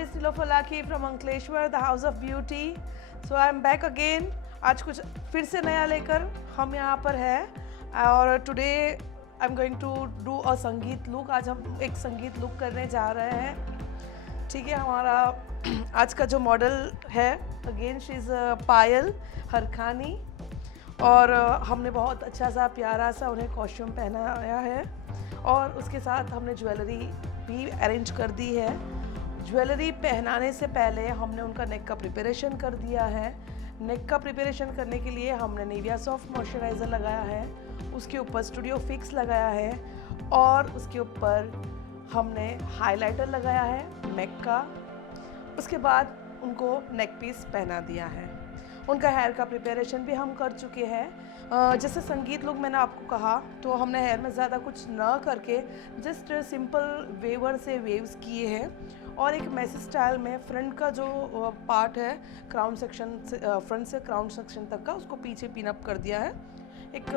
artist Nilofer Lakhi from Ankleshwar, the House of Beauty. So I am back again. आज कुछ फिर से नया लेकर हम यहाँ पर हैं और today I am going to do a Sangeet look. आज हम एक संगीत लुक करने जा रहे हैं. ठीक है, हमारा आज का जो मॉडल है अगेन शी इज़ पायल हरखानी और हमने बहुत अच्छा सा प्यारा सा उन्हें कॉस्ट्यूम पहनाया है और उसके साथ हमने ज्वेलरी भी अरेंज कर दी है. ज्वेलरी पहनाने से पहले हमने उनका नेक का प्रिपरेशन कर दिया है. नेक का प्रिपरेशन करने के लिए हमने निविया सॉफ्ट मॉइस्चराइज़र लगाया है, उसके ऊपर स्टूडियो फिक्स लगाया है और उसके ऊपर हमने हाइलाइटर लगाया है नेक का. उसके बाद उनको नेक पीस पहना दिया है. उनका हेयर का प्रिपरेशन भी हम कर चुके हैं. जैसे संगीत लुक मैंने आपको कहा तो हमने हेयर में ज़्यादा कुछ न करके जस्ट सिंपल वेवर से वेव्स किए हैं और एक मैसी स्टाइल में फ्रंट का जो पार्ट है क्राउन सेक्शन से फ्रंट से क्राउन सेक्शन तक का उसको पीछे पिन अप कर दिया है. एक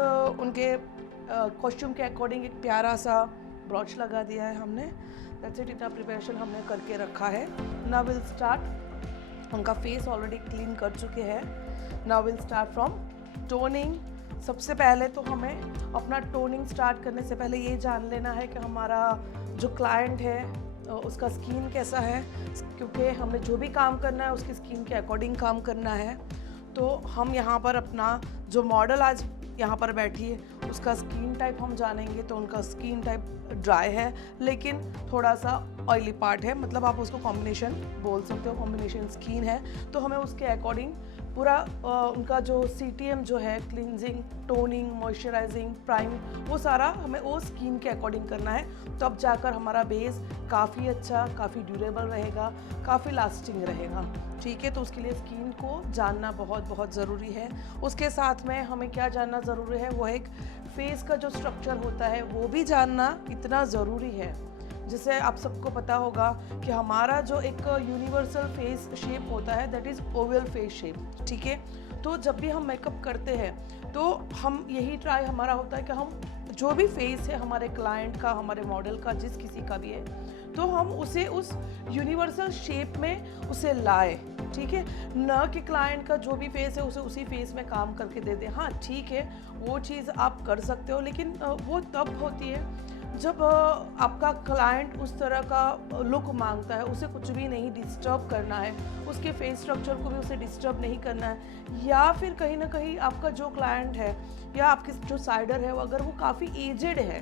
उनके कॉस्ट्यूम के अकॉर्डिंग एक प्यारा सा ब्रॉच लगा दिया है हमने. That's it. इतना प्रिपरेशन हमने करके रखा है. Now will start. उनका फेस ऑलरेडी क्लीन कर चुके हैं. Now will start from toning. सबसे पहले तो हमें अपना टोनिंग स्टार्ट करने से पहले ये जान लेना है कि हमारा जो क्लाइंट है उसका स्किन कैसा है, क्योंकि हमने जो भी काम करना है उसकी स्किन के अकॉर्डिंग काम करना है. तो हम यहाँ पर अपना जो मॉडल आज यहाँ पर बैठी है उसका स्किन टाइप हम जानेंगे. तो उनका स्किन टाइप ड्राई है लेकिन थोड़ा सा ऑयली पार्ट है, मतलब आप उसको कॉम्बिनेशन बोल सकते हो, कॉम्बिनेशन स्किन है. तो हमें उसके अकॉर्डिंग पूरा उनका जो CTM जो है क्लिनजिंग, टोनिंग, मॉइस्चराइजिंग, प्राइम, वो सारा हमें वो स्किन के अकॉर्डिंग करना है. तब जाकर हमारा बेस काफ़ी अच्छा, काफ़ी ड्यूरेबल रहेगा, काफ़ी लास्टिंग रहेगा. ठीक है, तो उसके लिए स्किन को जानना बहुत बहुत ज़रूरी है. उसके साथ में हमें क्या जानना ज़रूरी है, वो एक फेस का जो स्ट्रक्चर होता है वो भी जानना इतना ज़रूरी है. जिससे आप सबको पता होगा कि हमारा जो एक यूनिवर्सल फेस शेप होता है that is Oval face shape. ठीक है, तो जब भी हम मेकअप करते हैं तो हम यही ट्राई हमारा होता है कि हम जो भी फेस है हमारे क्लाइंट का, हमारे मॉडल का, जिस किसी का भी है, तो हम उसे उस यूनिवर्सल शेप में उसे लाए. ठीक है, न कि क्लाइंट का जो भी फेस है उसे उसी फेस में काम करके दे दे. हाँ ठीक है, वो चीज़ आप कर सकते हो, लेकिन वो तब होती है जब आपका क्लाइंट उस तरह का लुक मांगता है. उसे कुछ भी नहीं डिस्टर्ब करना है, उसके फेस स्ट्रक्चर को भी उसे डिस्टर्ब नहीं करना है. या फिर कहीं ना कहीं आपका जो क्लाइंट है या आपके जो साइडर है अगर वो काफ़ी एजेड है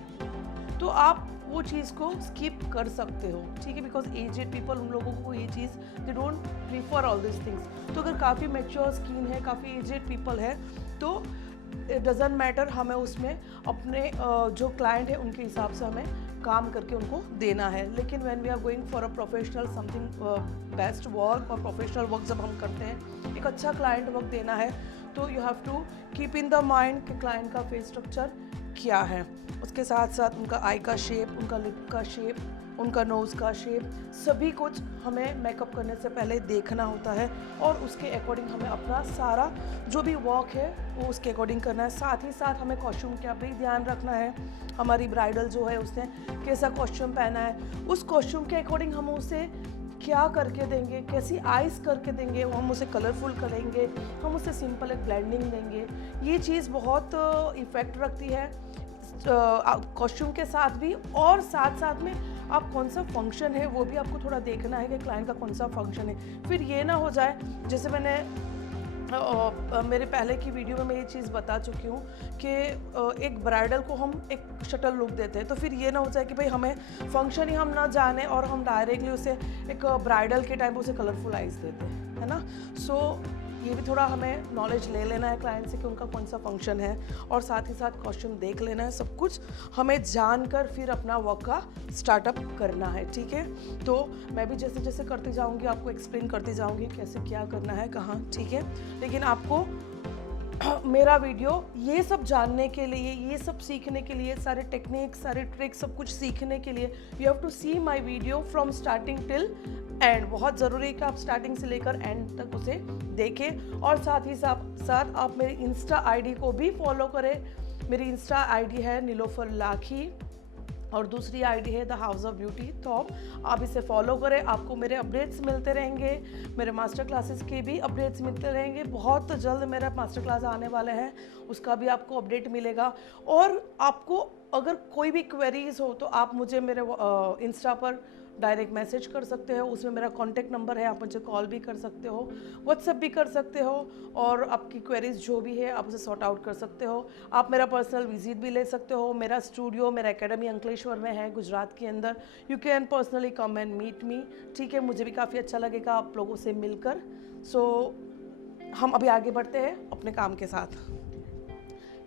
तो आप वो चीज़ को स्किप कर सकते हो. ठीक है, बिकॉज एजेड पीपल, उन लोगों को ये चीज़ they don't prefer all this things. तो अगर काफ़ी मैच्योर स्किन है, काफ़ी एजेड पीपल है तो इट डज़ंट मैटर, हमें उसमें अपने जो क्लाइंट है उनके हिसाब से हमें काम करके उनको देना है. लेकिन when we are going for a professional something best work और प्रोफेशनल वर्क जब हम करते हैं, एक अच्छा क्लाइंट वर्क देना है, तो you have to keep in the mind कि क्लाइंट का फेस स्ट्रक्चर क्या है. उसके साथ साथ उनका आई का शेप, उनका लिप का शेप, उनका नोज़ का शेप, सभी कुछ हमें मेकअप करने से पहले देखना होता है और उसके अकॉर्डिंग हमें अपना सारा जो भी वर्क है वो उसके अकॉर्डिंग करना है. साथ ही साथ हमें कॉस्ट्यूम का भी ध्यान रखना है. हमारी ब्राइडल जो है उसने कैसा कॉस्ट्यूम पहना है, उस कॉस्ट्यूम के अकॉर्डिंग हम उसे क्या करके देंगे, कैसी आइज करके देंगे, हम उसे कलरफुल करेंगे, हम उसे सिंपल एक ब्लेंडिंग देंगे. ये चीज़ बहुत इफ़ेक्ट रखती है कॉस्ट्यूम के साथ भी. और साथ साथ में आप कौन सा फंक्शन है वो भी आपको थोड़ा देखना है कि क्लाइंट का कौन सा फंक्शन है. फिर ये ना हो जाए, जैसे मैंने मेरे पहले की वीडियो में मैं ये चीज़ बता चुकी हूँ कि एक ब्राइडल को हम एक शटल लुक देते हैं तो फिर ये ना हो जाए कि भाई हमें फंक्शन ही हम ना जाने और हम डायरेक्टली उसे एक ब्राइडल के टाइम उसे कलरफुल आइज देते हैं, है ना. सो ये भी थोड़ा हमें नॉलेज ले लेना है क्लाइंट से कि उनका कौन सा फंक्शन है और साथ ही साथ कॉस्ट्यूम देख लेना है. सब कुछ हमें जानकर फिर अपना वर्क का स्टार्टअप करना है. ठीक है, तो मैं भी जैसे जैसे करती जाऊंगी आपको एक्सप्लेन करती जाऊंगी कैसे क्या करना है कहाँ. ठीक है, लेकिन आपको मेरा वीडियो ये सब जानने के लिए, ये सब सीखने के लिए, सारे टेक्निक, सारे ट्रिक्स, सब कुछ सीखने के लिए you have to see my video from starting till end. बहुत ज़रूरी है कि आप स्टार्टिंग से लेकर एंड तक उसे देखें और साथ ही साथ आप मेरी इंस्टा आईडी को भी फॉलो करें. मेरी इंस्टा आईडी है निलोफर लाखी और दूसरी आईडी है द हाउस ऑफ ब्यूटी। तो आप इसे फॉलो करें, आपको मेरे अपडेट्स मिलते रहेंगे, मेरे मास्टर क्लासेस के भी अपडेट्स मिलते रहेंगे। बहुत जल्द मेरा मास्टर क्लास आने वाले हैं, उसका भी आपको अपडेट मिलेगा। और आपको अगर कोई भी क्वेरीज हो तो आप मुझे मेरे इंस्टा पर डायरेक्ट मैसेज कर सकते हो, उसमें मेरा कॉन्टैक्ट नंबर है, आप मुझे कॉल भी कर सकते हो, व्हाट्सएप भी कर सकते हो, और आपकी क्वेरीज जो भी है आप उसे सॉर्ट आउट कर सकते हो। आप मेरा पर्सनल विजिट भी ले सकते हो। मेरा स्टूडियो, मेरा एकेडमी अंकलेश्वर में है, गुजरात के अंदर। You can personally come and meet me, ठीक है। मुझे भी काफ़ी अच्छा लगेगा आप लोगों से मिलकर। सो हम अभी आगे बढ़ते हैं अपने काम के साथ।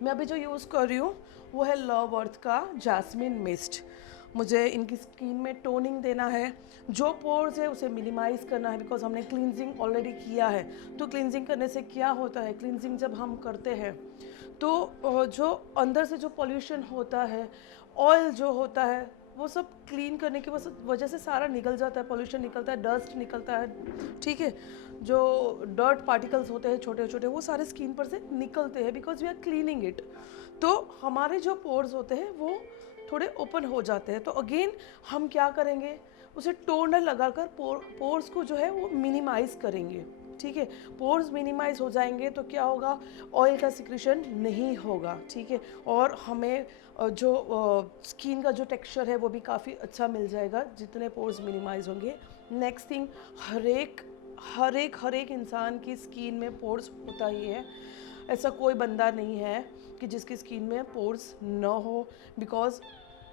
मैं अभी जो यूज़ कर रही हूँ वो है लव अर्थ का जैस्मिन मिस्ट। मुझे इनकी स्किन में टोनिंग देना है, जो पोर्स है उसे मिनिमाइज़ करना है, बिकॉज हमने क्लींजिंग ऑलरेडी किया है। तो क्लींजिंग करने से क्या होता है, क्लींजिंग जब हम करते हैं तो जो अंदर से जो पॉल्यूशन होता है, ऑयल जो होता है, वो सब क्लीन करने की वजह से सारा निकल जाता है, पॉल्यूशन निकलता है, डस्ट निकलता है, ठीक है। जो डर्ट पार्टिकल्स होते हैं छोटे छोटे, वो सारे स्किन पर से निकलते हैं, because we are cleaning it. तो हमारे जो पोर्स होते हैं वो थोड़े ओपन हो जाते हैं। तो अगेन हम क्या करेंगे, उसे टोनर लगाकर पोर्स को जो है वो मिनिमाइज़ करेंगे, ठीक है। पोर्स मिनिमाइज हो जाएंगे तो क्या होगा, ऑयल का सिक्रेशन नहीं होगा, ठीक है। और हमें जो स्किन का जो टेक्सचर है वो भी काफ़ी अच्छा मिल जाएगा जितने पोर्स मिनिमाइज होंगे। नेक्स्ट थिंग, हर एक इंसान की स्किन में पोर्स होता ही है। ऐसा कोई बंदा नहीं है कि जिसकी स्किन में पोर्स न हो, बिकॉज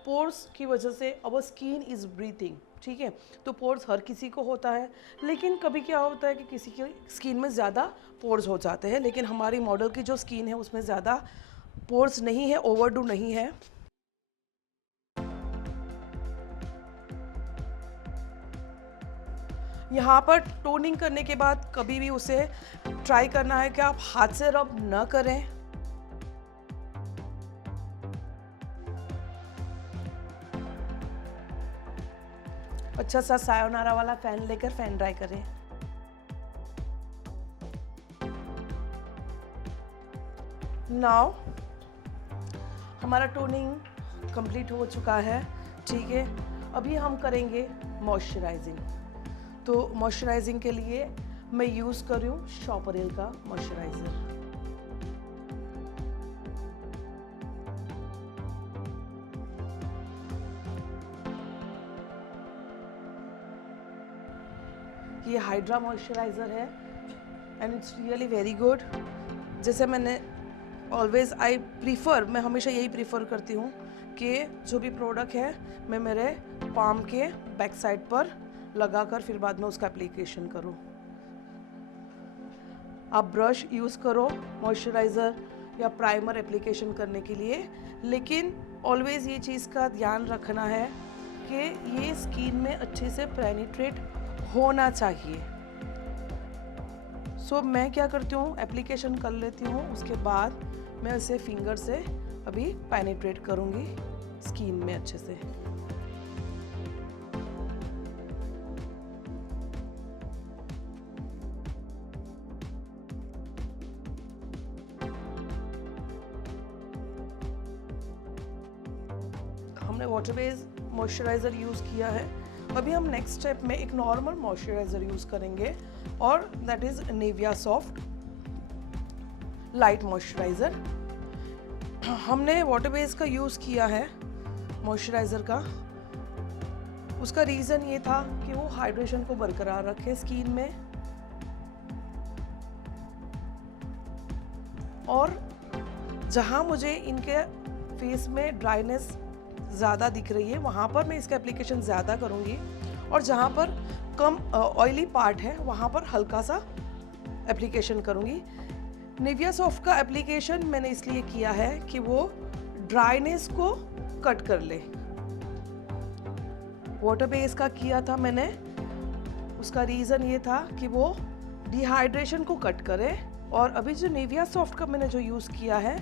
पोर्स की वजह से अवर स्किन इज़ ब्रीथिंग, ठीक है। तो पोर्स हर किसी को होता है, लेकिन कभी क्या होता है कि किसी की स्किन में ज़्यादा पोर्स हो जाते हैं, लेकिन हमारी मॉडल की जो स्किन है उसमें ज़्यादा पोर्स नहीं है, ओवरडू नहीं है। यहाँ पर टोनिंग करने के बाद कभी भी उसे ट्राई करना है कि आप हाथ से रब न करें। अच्छा सा सायोनारा वाला फैन लेकर फैन ड्राई करें। नाउ हमारा टोनिंग कंप्लीट हो चुका है, ठीक है। अभी हम करेंगे मॉइस्चराइजिंग। तो मॉइस्चराइजिंग के लिए मैं यूज़ कर रही हूँ शॉपरेल का मॉइस्चराइज़र। ये हाइड्रा मॉइस्चराइज़र है and it's really very good. जैसे मैंने मैं हमेशा यही प्रीफर करती हूँ कि जो भी प्रोडक्ट है मैं मेरे पाम के बैक साइड पर लगाकर फिर बाद में उसका एप्लीकेशन करूँ। आप ब्रश यूज़ करो मॉइस्चराइज़र या प्राइमर एप्लीकेशन करने के लिए, लेकिन ऑलवेज़ ये चीज़ का ध्यान रखना है कि ये स्किन में अच्छे से पेनिट्रेट होना चाहिए। सो मैं क्या करती हूँ, एप्लीकेशन कर लेती हूँ, उसके बाद मैं इसे फिंगर से अभी पेनिट्रेट करूँगी स्किन में अच्छे से। हमने वाटर बेस्ड मॉइस्चराइज़र यूज़ किया है। अभी हम नेक्स्ट स्टेप में एक नॉर्मल मॉइस्चराइज़र यूज़ करेंगे, और that is Nivea soft light moisturiser. हमने वाटर बेस का यूज़ किया है मॉइस्चराइज़र का। उसका रीज़न ये था कि वो हाइड्रेशन को बरकरार रखे स्किन में, और जहाँ मुझे इनके फेस में ड्राइनेस ज़्यादा दिख रही है वहाँ पर मैं इसका एप्लीकेशन ज़्यादा करूँगी, और जहाँ पर कम ऑयली पार्ट है वहाँ पर हल्का सा एप्लीकेशन करूँगी। निविया सॉफ्ट का एप्लीकेशन मैंने इसलिए किया है कि वो ड्राइनेस को कट कर ले। वाटर बेस का किया था मैंने, उसका रीज़न ये था कि वो डिहाइड्रेशन को कट करे, और अभी जो निविया सॉफ्ट का मैंने जो यूज़ किया है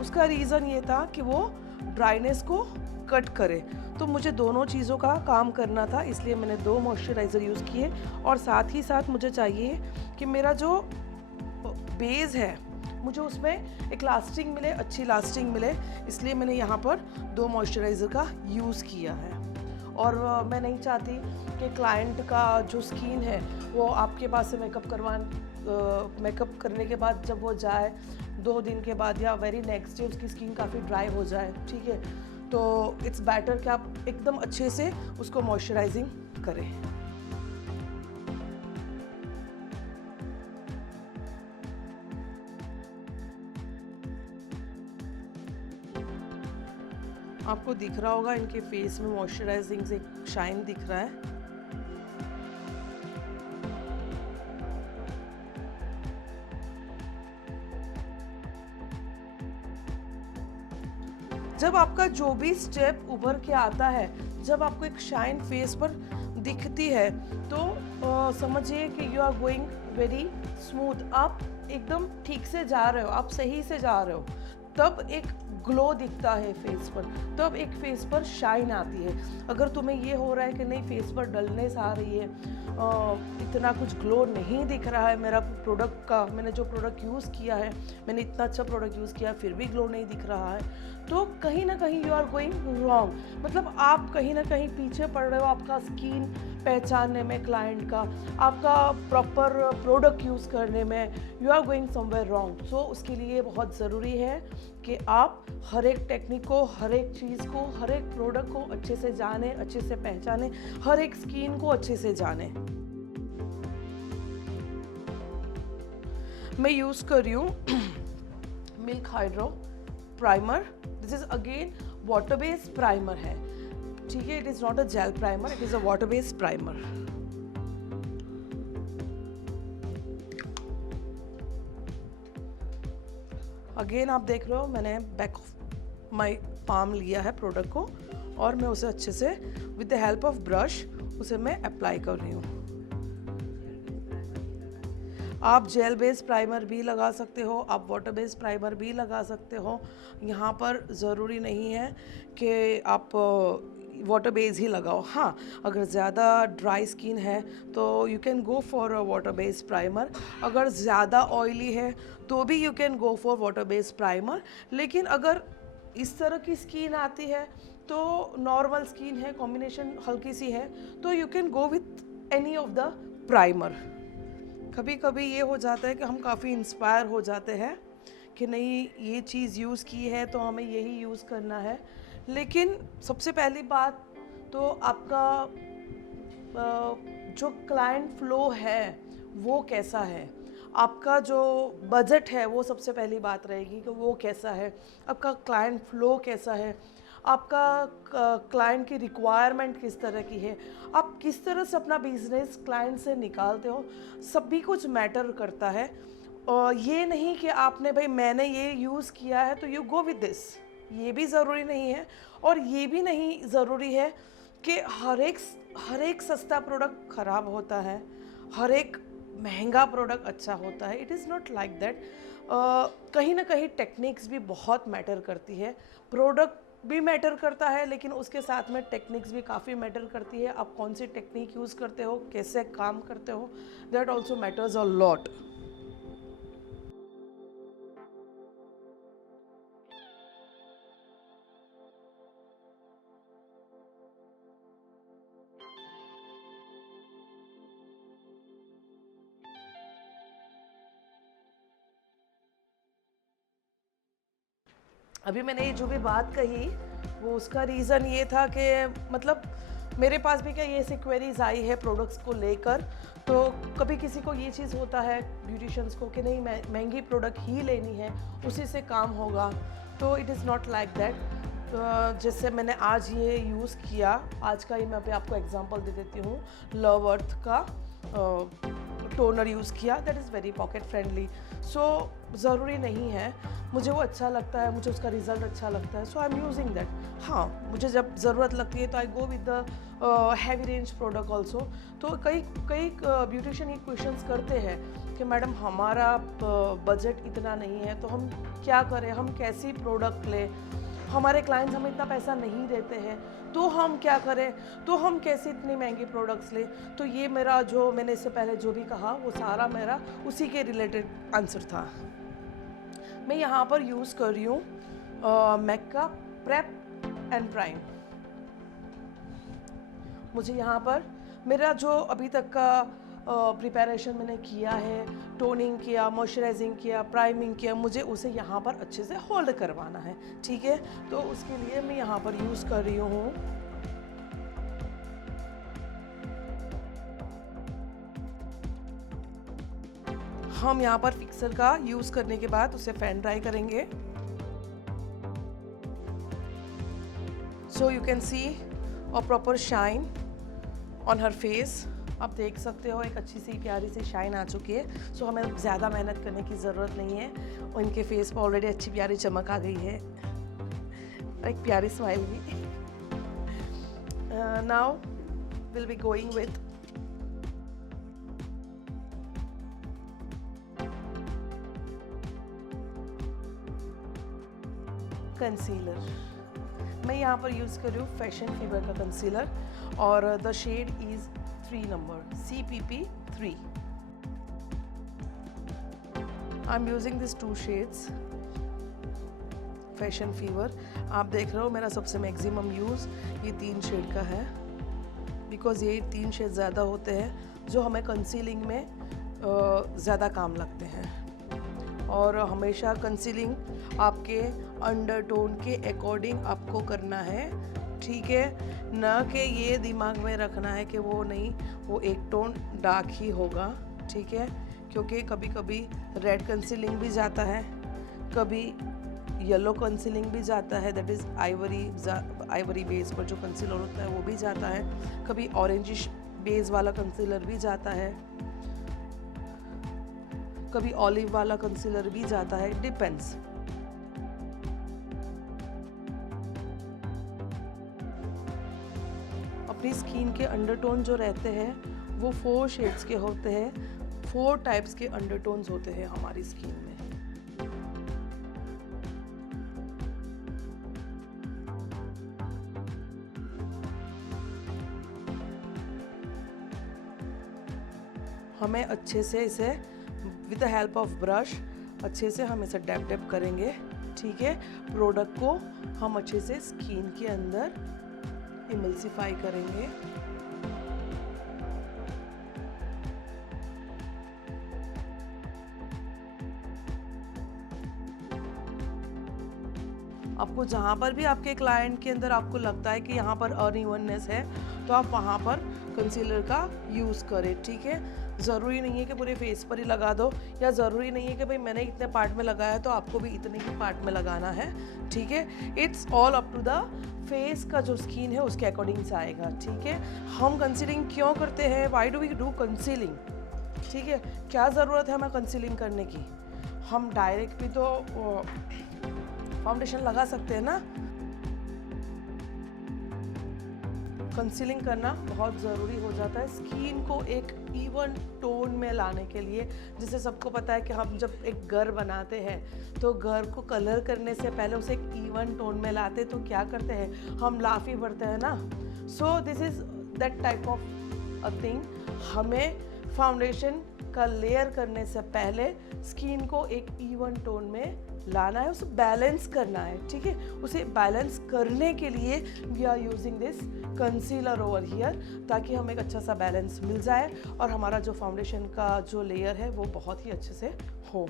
उसका रीज़न ये था कि वो ड्राइनेस को कट करे। तो मुझे दोनों चीज़ों का काम करना था, इसलिए मैंने 2 मॉइस्चराइज़र यूज़ किए, और साथ ही साथ मुझे चाहिए कि मेरा जो बेस है मुझे उसमें एक लास्टिंग मिले, अच्छी लास्टिंग मिले, इसलिए मैंने यहाँ पर 2 मॉइस्चराइज़र का यूज़ किया है। और मैं नहीं चाहती कि क्लाइंट का जो स्किन है वो आपके पास से मेकअप करने के बाद जब वो जाए 2 दिन के बाद या वेरी नेक्स्ट डे उसकी स्किन काफ़ी ड्राई हो जाए, ठीक है। तो इट्स बेटर कि आप एकदम अच्छे से उसको मॉइस्चराइजिंग करें। आपको दिख रहा होगा इनके फेस में मॉइस्चराइजिंग से शाइन दिख रहा है। जब आपका जो भी स्टेप उभर के आता है, जब आपको एक शाइन फेस पर दिखती है, तो समझिए कि you are going very smooth, आप एकदम ठीक से जा रहे हो, आप सही से जा रहे हो। तब एक ग्लो दिखता है फेस पर, तब एक फेस पर शाइन आती है। अगर तुम्हें ये हो रहा है कि नहीं फेस पर डलनेस आ रही है, इतना कुछ ग्लो नहीं दिख रहा है मेरा प्रोडक्ट का, मैंने जो प्रोडक्ट यूज़ किया है, मैंने इतना अच्छा प्रोडक्ट यूज़ किया फिर भी ग्लो नहीं दिख रहा है, तो कहीं ना कहीं यू आर गोइंग रॉन्ग। मतलब आप कहीं ना कहीं पीछे पड़ रहे हो आपका स्किन पहचानने में क्लाइंट का, आपका प्रॉपर प्रोडक्ट यूज़ करने में, you are going somewhere wrong. So उसके लिए बहुत ज़रूरी है कि आप हर एक टेक्निक को, हर एक चीज़ को, हर एक प्रोडक्ट को अच्छे से जाने, अच्छे से पहचाने, हर एक स्किन को अच्छे से जाने। मैं यूज़ कर रही हूँ milk hydro primer. This is again water based primer है, ठीक है। It is not a jail primer, it is a water based primer. Again आप देख रहे हो मैंने बैक ऑफ माई पाम लिया है प्रोडक्ट को, और मैं उसे अच्छे से with the help of brush उसे मैं अप्लाई कर रही हूँ। आप जेल बेस्ड प्राइमर भी लगा सकते हो, आप वाटर बेस्ड प्राइमर भी लगा सकते हो। यहाँ पर ज़रूरी नहीं है कि आप वाटर बेस्ड ही लगाओ। हाँ, अगर ज़्यादा ड्राई स्किन है तो you can go for a water based primer, अगर ज़्यादा ऑयली है तो भी you can go for water based primer. लेकिन अगर इस तरह की स्किन आती है तो नॉर्मल स्किन है, कॉम्बिनेशन हल्की सी है, तो you can go with any of the primer. कभी कभी ये हो जाता है कि हम काफ़ी इंस्पायर हो जाते हैं कि नहीं ये चीज़ यूज़ की है तो हमें यही यूज़ करना है। लेकिन सबसे पहली बात तो आपका जो क्लाइंट फ्लो है वो कैसा है, आपका जो बजट है वो सबसे पहली बात रहेगी कि वो कैसा है, आपका क्लाइंट फ्लो कैसा है, आपका क्लाइंट की रिक्वायरमेंट किस तरह की है, आप किस तरह से अपना बिजनेस क्लाइंट से निकालते हो, सभी कुछ मैटर करता है। और ये नहीं कि आपने भाई मैंने ये यूज़ किया है तो यू गो विद दिस, ये भी ज़रूरी नहीं है। और ये भी नहीं ज़रूरी है कि हर एक सस्ता प्रोडक्ट ख़राब होता है, हर एक महंगा प्रोडक्ट अच्छा होता है। It is not like that. कहीं ना कहीं टेक्निक्स भी बहुत मैटर करती है, प्रोडक्ट भी मैटर करता है, लेकिन उसके साथ में टेक्निक्स भी काफ़ी मैटर करती है। आप कौन सी टेक्निक यूज़ करते हो, कैसे काम करते हो, that also matters a lot. अभी मैंने जो भी बात कही वो उसका रीज़न ये था कि मतलब मेरे पास भी क्या ये ऐसी क्वेरीज आई है प्रोडक्ट्स को लेकर। तो कभी किसी को ये चीज़ होता है ब्यूटिशियंस को कि नहीं महंगी प्रोडक्ट ही लेनी है, उसी से काम होगा। तो it is not like that. जैसे मैंने आज ये यूज़ किया, आज का ही मैं आपको एग्जांपल दे देती हूँ। लव अर्थ का टोनर यूज़ किया, that is very pocket friendly. So ज़रूरी नहीं है, मुझे वो अच्छा लगता है, मुझे उसका रिज़ल्ट अच्छा लगता है, so I am using that. हाँ, मुझे जब ज़रूरत लगती है तो I go with the heavy range product also. तो कई ब्यूटिशियन ये क्वेश्चंस करते हैं कि मैडम हमारा बजट इतना नहीं है तो हम क्या करें, हम कैसी प्रोडक्ट लें, हमारे क्लाइंट्स हमें इतना पैसा नहीं देते हैं तो हम क्या करें, तो हम कैसे इतनी महंगी प्रोडक्ट्स लें। तो ये मेरा जो मैंने इससे पहले जो भी कहा वो सारा मेरा उसी के रिलेटेड आंसर था। मैं यहाँ पर यूज़ कर रही हूँ मैक का प्रेप एंड प्राइम। मुझे यहाँ पर मेरा जो अभी तक का प्रिपरेशन मैंने किया है, टोनिंग किया, मॉइस्चराइजिंग किया, प्राइमिंग किया, मुझे उसे यहाँ पर अच्छे से होल्ड करवाना है, ठीक है। तो उसके लिए मैं यहाँ पर यूज़ कर रही हूँ हम यहाँ पर फिक्सर का यूज़ करने के बाद उसे फैन ड्राई करेंगे। So you can C a proper shine on her face. आप देख सकते हो एक अच्छी सी प्यारी सी शाइन आ चुकी है। सो हमें ज़्यादा मेहनत करने की ज़रूरत नहीं है, उनके फेस पर ऑलरेडी अच्छी प्यारी चमक आ गई है, एक प्यारी स्माइल भी। Now will be going with concealer. मैं यहाँ पर यूज़ कर रही हूँ फैशन फीवर का कंसीलर और the shade is 3 number CPP3। I am using this 2 shades fashion fever. आप देख रहे हो मेरा सबसे मैक्सिमम यूज़ ये 3 शेड का है, बिकॉज़ ये 3 शेड ज़्यादा होते हैं जो हमें कंसीलिंग में ज़्यादा काम लगते हैं। और हमेशा कंसीलिंग आपके अंडरटोन के अकॉर्डिंग आपको करना है, ठीक है, ना कि ये दिमाग में रखना है कि वो नहीं, वो एक टोन डार्क ही होगा, ठीक है। क्योंकि कभी कभी रेड कंसीलिंग भी जाता है, कभी येलो कंसीलिंग भी जाता है, दैट इज़ आइवरी बेस पर जो कंसीलर होता है वो भी जाता है, कभी ऑरेंजिश बेस वाला कंसीलर भी जाता है, कभी ऑलिव वाला कंसीलर भी जाता है, डिपेंड्स। अपनी स्किन के अंडरटोन जो रहते हैं वो 4 शेड्स के होते हैं, 4 टाइप्स के अंडरटोन्स होते हैं हमारी स्किन में। हमें अच्छे से इसे with the help of brush अच्छे से हम इसे डैप डैप करेंगे, ठीक है। प्रोडक्ट को हम अच्छे से स्किन के अंदर इमल्सिफाई करेंगे। आपको जहाँ पर भी आपके क्लाइंट के अंदर आपको लगता है कि यहाँ पर अनइवननेस है तो आप वहाँ पर कंसीलर का यूज़ करें, ठीक है। ज़रूरी नहीं है कि पूरे फेस पर ही लगा दो, या ज़रूरी नहीं है कि भाई मैंने इतने पार्ट में लगाया तो आपको भी इतने ही पार्ट में लगाना है, ठीक है। It's all up to the face का जो स्किन है उसके अकॉर्डिंग से आएगा, ठीक है। हम कंसीलिंग क्यों करते हैं, why do we do concealing, ठीक है। क्या ज़रूरत है हमें कंसीलिंग करने की, हम डायरेक्ट भी तो फाउंडेशन लगा सकते हैं ना। कंसीलिंग करना बहुत ज़रूरी हो जाता है स्किन को एक इवन टोन में लाने के लिए। जैसे सबको पता है कि हम जब एक घर बनाते हैं तो घर को कलर करने से पहले उसे एक इवन टोन में लाते तो क्या करते हैं, हम लाफी भरते हैं ना। So this is that type of a thing. हमें फाउंडेशन का लेयर करने से पहले स्किन को एक इवन टोन में लाना है, उसे बैलेंस करना है, ठीक है। उसे बैलेंस करने के लिए we are using this concealer over here, ताकि हमें एक अच्छा सा बैलेंस मिल जाए और हमारा जो फाउंडेशन का जो लेयर है वो बहुत ही अच्छे से हो।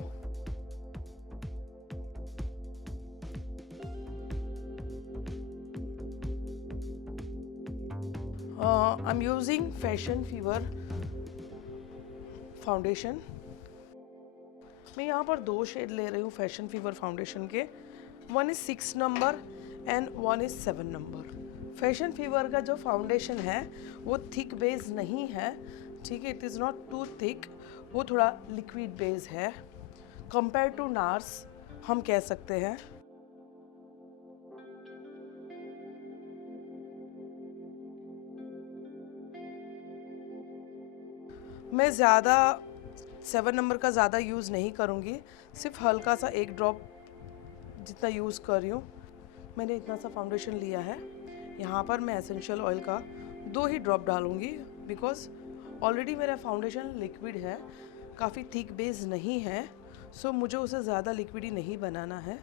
आई am using fashion fever foundation. मैं यहाँ पर 2 शेड ले रही हूँ फैशन फीवर फाउंडेशन के। 1 is 6 number and 1 is 7 number. Fashion fever का जो फाउंडेशन है वो थिक बेस नहीं है, ठीक है। It is not too thick, वो थोड़ा लिक्विड बेस है कंपेयर टू नार्स, हम कह सकते हैं। मैं ज़्यादा 7 नंबर का ज़्यादा यूज़ नहीं करूँगी, सिर्फ हल्का सा 1 ड्रॉप जितना यूज़ कर रही हूँ। मैंने इतना सा फाउंडेशन लिया है, यहाँ पर मैं एसेंशियल ऑयल का 2 ही ड्रॉप डालूँगी, बिकॉज ऑलरेडी मेरा फाउंडेशन लिक्विड है, काफ़ी थिक बेस नहीं है। सो मुझे उसे ज़्यादा लिक्विडी नहीं बनाना है।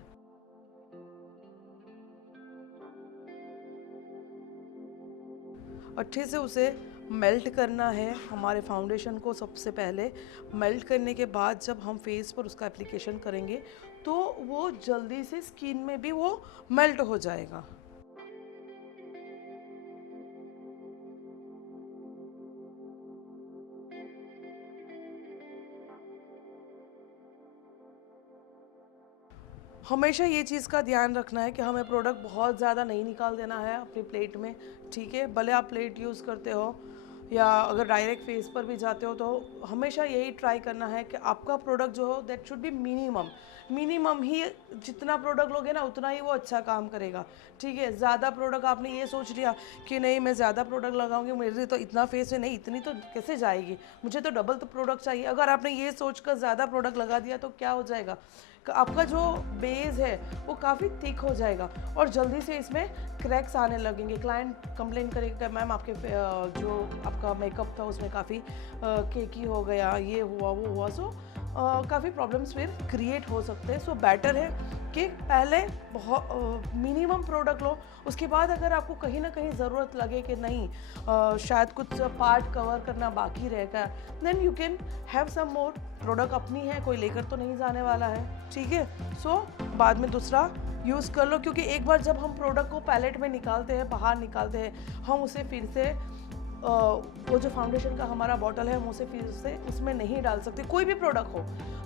अच्छे से उसे मेल्ट करना है। हमारे फाउंडेशन को सबसे पहले मेल्ट करने के बाद जब हम फेस पर उसका एप्लीकेशन करेंगे तो वो जल्दी से स्किन में भी वो मेल्ट हो जाएगा। हमेशा ये चीज़ का ध्यान रखना है कि हमें प्रोडक्ट बहुत ज़्यादा नहीं निकाल देना है अपनी प्लेट में, ठीक है। भले आप प्लेट यूज़ करते हो या अगर डायरेक्ट फेस पर भी जाते हो तो हमेशा यही ट्राई करना है कि आपका प्रोडक्ट जो हो दैट शुड बी मिनिमम ही। जितना प्रोडक्ट लोगे ना उतना ही वो अच्छा काम करेगा, ठीक है। ज़्यादा प्रोडक्ट आपने ये सोच लिया कि नहीं मैं ज़्यादा प्रोडक्ट लगाऊंगी, मेरे तो इतना फेस है, नहीं इतनी तो कैसे जाएगी, मुझे तो डबल तो प्रोडक्ट चाहिए। अगर आपने ये सोचकर ज़्यादा प्रोडक्ट लगा दिया तो क्या हो जाएगा, आपका जो बेस है वो काफ़ी थिक हो जाएगा और जल्दी से इसमें क्रैक्स आने लगेंगे। क्लाइंट कंप्लेन करेगा मैम आपके जो आपका मेकअप था उसमें काफ़ी केकी हो गया, ये हुआ वो हुआ। सो काफ़ी प्रॉब्लम्स फिर क्रिएट हो सकते हैं। सो बेटर है कि पहले बहुत मिनिमम प्रोडक्ट लो, उसके बाद अगर आपको कहीं ना कहीं ज़रूरत लगे कि नहीं शायद कुछ पार्ट कवर करना बाकी रहेगा, then you can have some more. Product अपनी है, कोई लेकर तो नहीं जाने वाला है, ठीक है। सो बाद में दूसरा यूज़ कर लो, क्योंकि एक बार जब हम प्रोडक्ट को पैलेट में निकालते हैं, बाहर निकालते हैं, हम उसे फिर से वो जो फाउंडेशन का हमारा बॉटल है हम उसे फिर से उसमें नहीं डाल सकते। कोई भी प्रोडक्ट हो,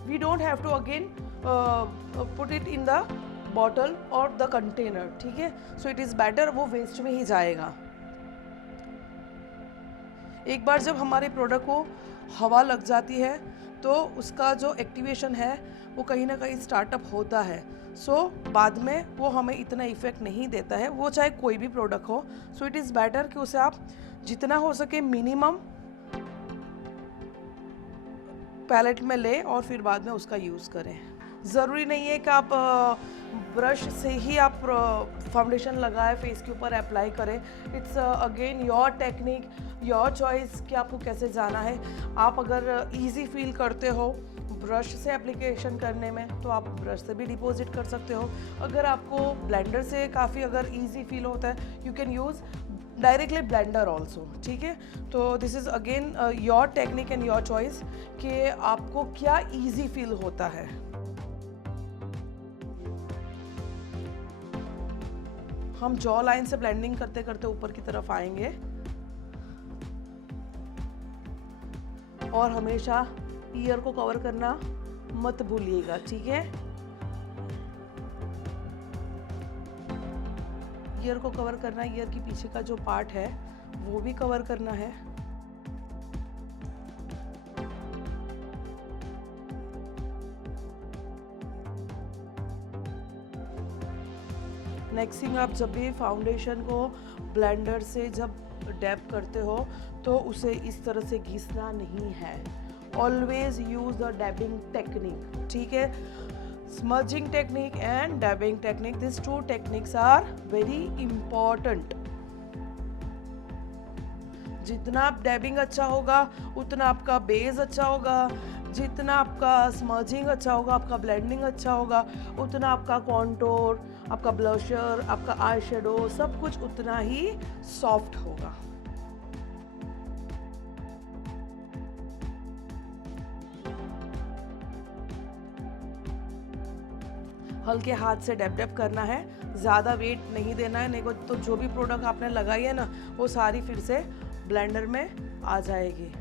we don't have to again put it in the bottle और द कंटेनर, ठीक है। सो इट इज़ बेटर वो वेस्ट में ही जाएगा। एक बार जब हमारे प्रोडक्ट को हवा लग जाती है तो उसका जो एक्टिवेशन है वो कहीं ना कहीं स्टार्टअप होता है। सो बाद में वो हमें इतना इफेक्ट नहीं देता है, वो चाहे कोई भी प्रोडक्ट हो। सो इट इज़ बेटर कि उसे आप जितना हो सके मिनिमम पैलेट में ले और फिर बाद में उसका यूज़ करें। ज़रूरी नहीं है कि आप ब्रश से ही आप फाउंडेशन लगाए फेस के ऊपर अप्लाई करें। It's again your technique, your choice कि आपको कैसे जाना है। आप अगर इजी फील करते हो ब्रश से एप्लीकेशन करने में तो आप ब्रश से भी डिपॉजिट कर सकते हो। अगर आपको ब्लेंडर से काफ़ी अगर इजी फील होता है you can use directly blender also, ठीक है। तो this is again your technique and your choice कि आपको क्या इजी फील होता है। हम जॉ लाइन से ब्लेंडिंग करते करते ऊपर की तरफ आएंगे और हमेशा ईयर को कवर करना मत भूलिएगा, ठीक है। ईयर को कवर करना, ईयर के पीछे का जो पार्ट है वो भी कवर करना है। नेक्स्ट थिंग, आप जब भी फाउंडेशन को ब्लेंडर से जब डैब करते हो तो उसे इस तरह से घिसना नहीं है। Always use the dabbing technique, ठीक है। Smudging technique and dabbing technique, this two techniques are very important. जितना आप डैबिंग अच्छा होगा उतना आपका बेस अच्छा होगा, जितना आपका स्मजिंग अच्छा होगा, आपका ब्लेंडिंग अच्छा होगा, उतना आपका कॉन्टोर, आपका ब्लशर, आपका आई शेडो सब कुछ उतना ही सॉफ्ट होगा। हल्के हाथ से डैब डैब करना है, ज़्यादा वेट नहीं देना है, नहीं तो जो भी प्रोडक्ट आपने लगाई है ना वो सारी फिर से ब्लेंडर में आ जाएगी।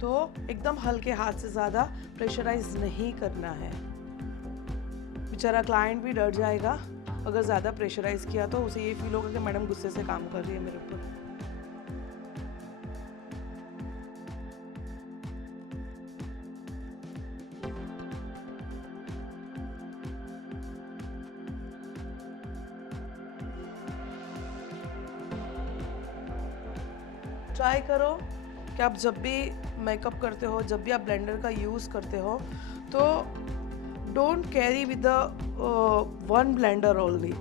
तो एकदम हल्के हाथ से, ज़्यादा प्रेशराइज नहीं करना है। बेचारा क्लाइंट भी डर जाएगा अगर ज़्यादा प्रेशराइज किया तो उसे ये फील होगा कि मैडम गुस्से से काम कर रही है मेरे ऊपर। ट्राई करो कि आप जब भी मेकअप करते हो, जब भी आप ब्लेंडर का यूज़ करते हो तो don't carry with the one blender only.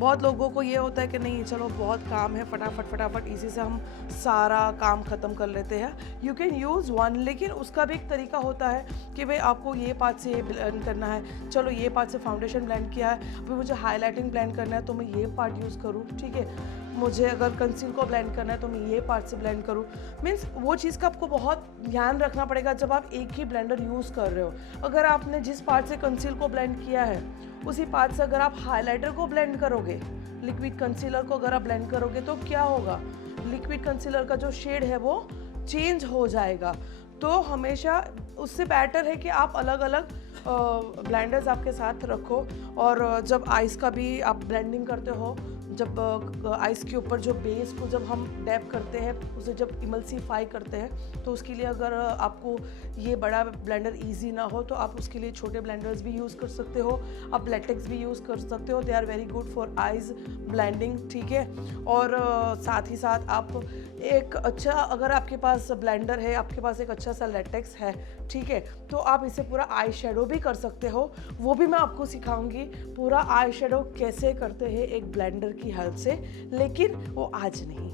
बहुत लोगों को ये होता है कि नहीं चलो बहुत काम है, फटाफट इसी से हम सारा काम ख़त्म कर लेते हैं। यू कैन यूज़ वन, लेकिन उसका भी एक तरीका होता है कि भाई आपको ये पार्ट से ये ब्लेंड करना है, चलो ये पार्ट से फाउंडेशन ब्लेंड किया है, अभी मुझे हाईलाइटिंग ब्लेंड करना है तो मैं ये पार्ट यूज़ करूँ, ठीक है। मुझे अगर कंसील को ब्लेंड करना है तो मैं ये पार्ट से ब्लेंड करूँ। मीन्स वो चीज़ का आपको बहुत ध्यान रखना पड़ेगा जब आप एक ही ब्लेंडर यूज़ कर रहे हो। अगर आपने जिस पार्ट से कंसील को ब्लेंड किया है उसी पार्ट से अगर आप हाइलाइटर को ब्लेंड करोगे, लिक्विड कंसीलर को अगर आप ब्लेंड करोगे तो क्या होगा, लिक्विड कंसीलर का जो शेड है वो चेंज हो जाएगा। तो हमेशा उससे बेटर है कि आप अलग अलग ब्लेंडर्स आपके साथ रखो। और जब आइस का भी आप ब्लेंडिंग करते हो, जब आइस के ऊपर जो बेस को जब हम डैप करते हैं, उसे जब इमल्सीफाई करते हैं, तो उसके लिए अगर आपको ये बड़ा ब्लेंडर इजी ना हो तो आप उसके लिए छोटे ब्लेंडर्स भी यूज़ कर सकते हो। आप लेटेक्स भी यूज़ कर सकते हो, they are very good for eyes blending, ठीक है। और साथ ही साथ आप एक अच्छा, अगर आपके पास ब्लेंडर है, आपके पास एक अच्छा सा लेटेक्स है, ठीक है, तो आप इसे पूरा आई शेडो भी कर सकते हो। वो भी मैं आपको सिखाऊंगी पूरा आई शेडो कैसे करते हैं एक ब्लेंडर की हेल्प से, लेकिन वो आज नहीं,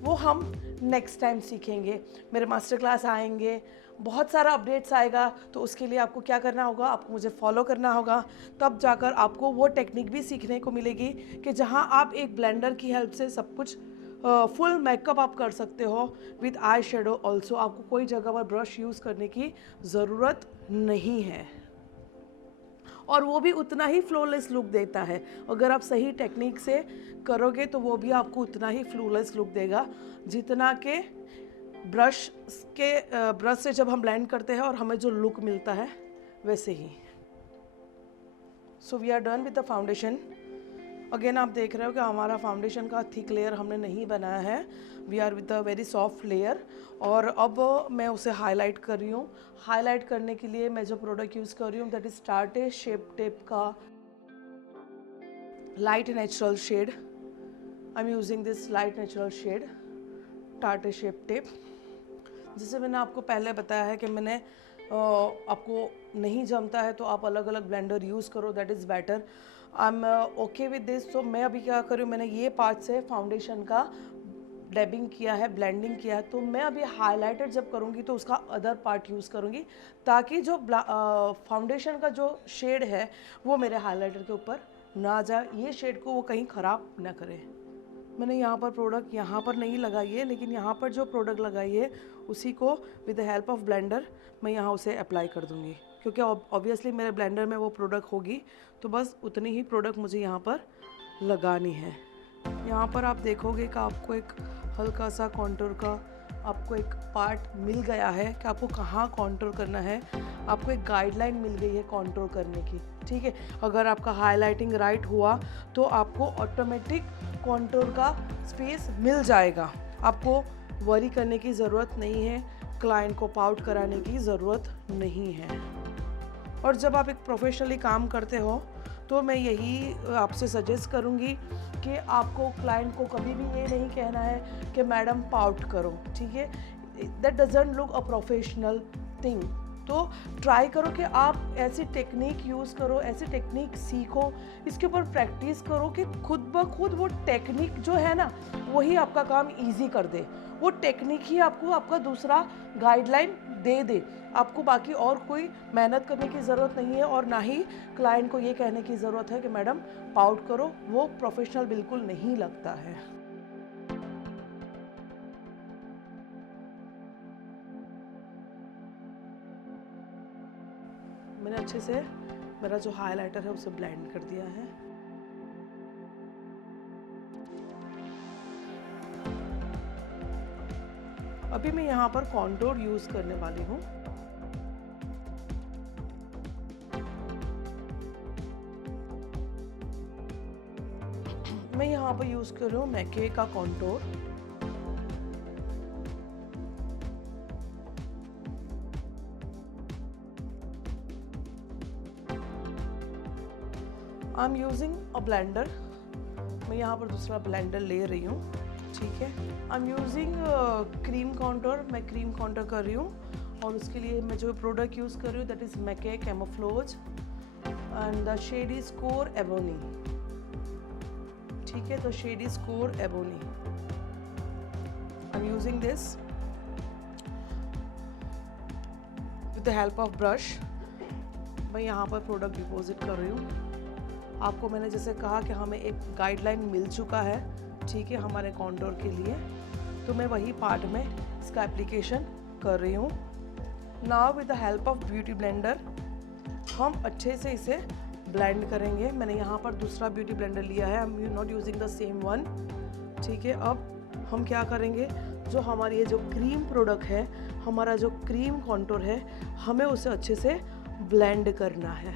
वो हम नेक्स्ट टाइम सीखेंगे। मेरे मास्टर क्लास आएंगे, बहुत सारा अपडेट्स आएगा, तो उसके लिए आपको क्या करना होगा, आपको मुझे फॉलो करना होगा, तब जाकर आपको वो टेक्निक भी सीखने को मिलेगी कि जहां आप एक ब्लेंडर की हेल्प से सब कुछ फुल मेकअप आप कर सकते हो विद आई शेडो ऑल्सो। आपको कोई जगह पर ब्रश यूज़ करने की ज़रूरत नहीं है, और वो भी उतना ही फ्लॉलेस लुक देता है। अगर आप सही टेक्निक से करोगे तो वो भी आपको उतना ही फ्लॉलेस लुक देगा जितना के ब्रश से जब हम ब्लेंड करते हैं और हमें जो लुक मिलता है वैसे ही। So we are done with the foundation. Again आप देख रहे हो कि हमारा फाउंडेशन का थिक लेयर हमने नहीं बनाया है, we are with a very soft layer. और अब मैं उसे हाईलाइट कर रही हूँ। हाईलाइट करने के लिए मैं जो प्रोडक्ट यूज़ कर रही हूँ that is Tarte shape tape का light natural shade. I am using this light natural shade Tarte shape tape. जैसे मैंने आपको पहले बताया है कि मैंने आपको नहीं जमता है तो आप अलग अलग ब्लेंडर यूज़ करो, that is better. I am okay with this. तो मैं अभी क्या करूँ, मैंने ये पार्ट से फाउंडेशन का डैबिंग किया है, ब्लेंडिंग किया है, तो मैं अभी हाइलाइटर जब करूँगी तो उसका अदर पार्ट यूज़ करूँगी ताकि जो फाउंडेशन का जो शेड है वो मेरे हाइलाइटर के ऊपर ना जाए, ये शेड को वो कहीं ख़राब ना करे। मैंने यहाँ पर प्रोडक्ट यहाँ पर नहीं लगाई है, लेकिन यहाँ पर जो प्रोडक्ट लगाई है उसी को with the help of blender मैं यहाँ उसे अप्लाई कर दूँगी, क्योंकि ऑब्वियसली मेरे ब्लेंडर में वो प्रोडक्ट होगी, तो बस उतनी ही प्रोडक्ट मुझे यहाँ पर लगानी है। यहाँ पर आप देखोगे कि आपको एक हल्का सा कॉन्टूर का आपको एक पार्ट मिल गया है कि आपको कहाँ कॉन्टूर करना है। आपको एक गाइडलाइन मिल गई है कॉन्टूर करने की, ठीक है। अगर आपका हाईलाइटिंग राइट हुआ तो आपको ऑटोमेटिक कॉन्टूर का स्पेस मिल जाएगा, आपको वरी करने की ज़रूरत नहीं है, क्लाइंट को पाउट कराने की ज़रूरत नहीं है। और जब आप एक प्रोफेशनली काम करते हो तो मैं यही आपसे सजेस्ट करूँगी कि आपको क्लाइंट को कभी भी ये नहीं कहना है कि मैडम पाउट करो, ठीक है। That doesn't look a professional thing. तो ट्राई करो कि आप ऐसी टेक्निक यूज़ करो, ऐसी टेक्निक सीखो, इसके ऊपर प्रैक्टिस करो कि खुद ब खुद वो टेक्निक जो है ना वही आपका काम इजी कर दे। वो टेक्निक ही आपको आपका दूसरा गाइडलाइन दे दे। आपको बाकी और कोई मेहनत करने की ज़रूरत नहीं है, और ना ही क्लाइंट को ये कहने की ज़रूरत है कि मैडम पाउट करो। वो प्रोफेशनल बिल्कुल नहीं लगता है। मैंने अच्छे से मेरा जो हाइलाइटर है उसे ब्लेंड कर दिया है। अभी मैं यहाँ पर कॉन्टूर यूज़ करने वाली हूँ। मैं यहाँ पर यूज़ कर रही हूँ मैके का contour. I am using a blender. मैं यहाँ पर दूसरा ब्लेंडर ले रही हूँ, ठीक है। I am using cream contour. मैं क्रीम कॉन्टूर कर रही हूँ, और उसके लिए मैं जो प्रोडक्ट यूज़ कर रही हूँ that is MAC camouflage and the shade is core ebony. ठीक है, तो shade is core ebony. I am using this with the help of brush. मैं यहाँ पर प्रोडक्ट डिपॉजिट कर रही हूँ। आपको मैंने जैसे कहा कि हमें एक गाइडलाइन मिल चुका है, ठीक है, हमारे कॉन्टोर के लिए, तो मैं वही पार्ट में इसका एप्लीकेशन कर रही हूँ। Now with the help of beauty blender हम अच्छे से इसे ब्लेंड करेंगे। मैंने यहाँ पर दूसरा ब्यूटी ब्लेंडर लिया है, I am not using the same one, ठीक है। अब हम क्या करेंगे, जो हमारी ये जो क्रीम प्रोडक्ट है, हमारा जो क्रीम कॉन्टोर है, हमें उसे अच्छे से ब्लेंड करना है।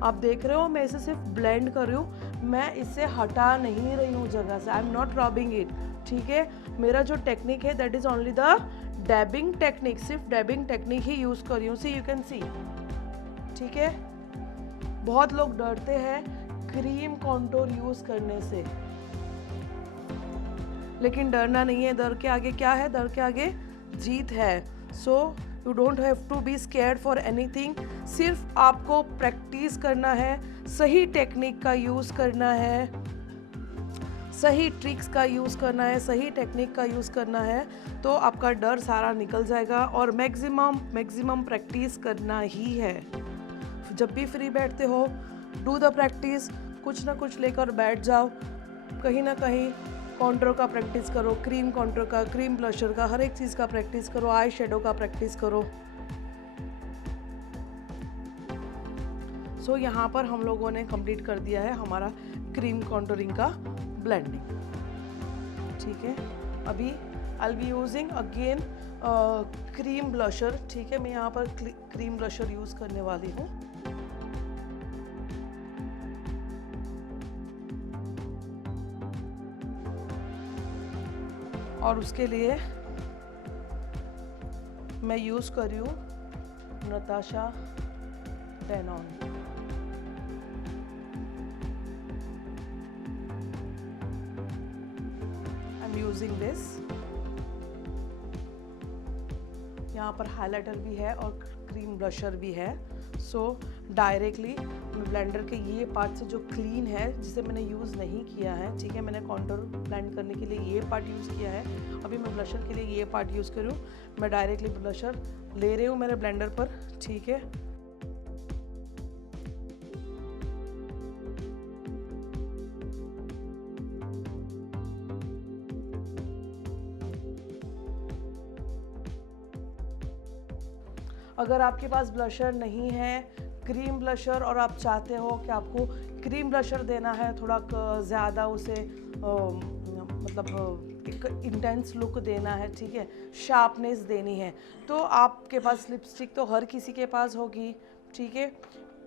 आप देख रहे हो मैं इसे सिर्फ ब्लेंड कर रही हूँ, मैं इसे हटा नहीं रही हूँ जगह से, आई एम नॉट रबिंग इट, ठीक है। मेरा जो टेक्निक है that is only the dabbing technique, सिर्फ डैबिंग टेक्निक ही यूज कर रही हूँ। सी यू कैन सी, ठीक है। बहुत लोग डरते हैं क्रीम कॉन्टोर यूज करने से, लेकिन डरना नहीं है। डर के आगे क्या है, डर के आगे जीत है। So you don't have to be scared for anything. सिर्फ आपको प्रैक्टिस करना है, सही टेक्निक का यूज करना है, सही ट्रिक्स का यूज करना है, सही टेक्निक का यूज करना है, तो आपका डर सारा निकल जाएगा। और मैक्सिमम प्रैक्टिस करना ही है। जब भी फ्री बैठते हो, डू द प्रैक्टिस, कुछ ना कुछ लेकर बैठ जाओ, कहीं ना कहीं कॉन्टोर का प्रैक्टिस करो, क्रीम कॉन्टोर का, क्रीम ब्लशर का, हर एक चीज़ का प्रैक्टिस करो, आई शेडो का प्रैक्टिस करो। सो यहाँ पर हम लोगों ने कंप्लीट कर दिया है हमारा क्रीम कॉन्टोरिंग का ब्लेंडिंग, ठीक है। अभी I will be using again cream blusher, ठीक है। मैं यहाँ पर क्रीम ब्लशर यूज़ करने वाली हूँ। और उसके लिए मैं यूज़ कर रही हूँ Natasha Denon. I am using this. यहाँ पर हाइलाइटर भी है और क्रीम ब्लशर भी है। सो डायरेक्टली ब्लेंडर के ये पार्ट से जो क्लीन है, जिसे मैंने यूज़ नहीं किया है, ठीक है, मैंने कॉन्टोर ब्लेंड करने के लिए ये पार्ट यूज़ किया है, अभी मैं ब्लशर के लिए ये पार्ट यूज़ कर रही हूँ। मैं डायरेक्टली ब्लशर ले रही हूँ मेरे ब्लेंडर पर, ठीक है। अगर आपके पास ब्लशर नहीं है, क्रीम ब्लशर, और आप चाहते हो कि आपको क्रीम ब्लशर देना है, थोड़ा ज़्यादा उसे मतलब एक इंटेंस लुक देना है, ठीक है, शार्पनेस देनी है, तो आपके पास लिपस्टिक तो हर किसी के पास होगी, ठीक है।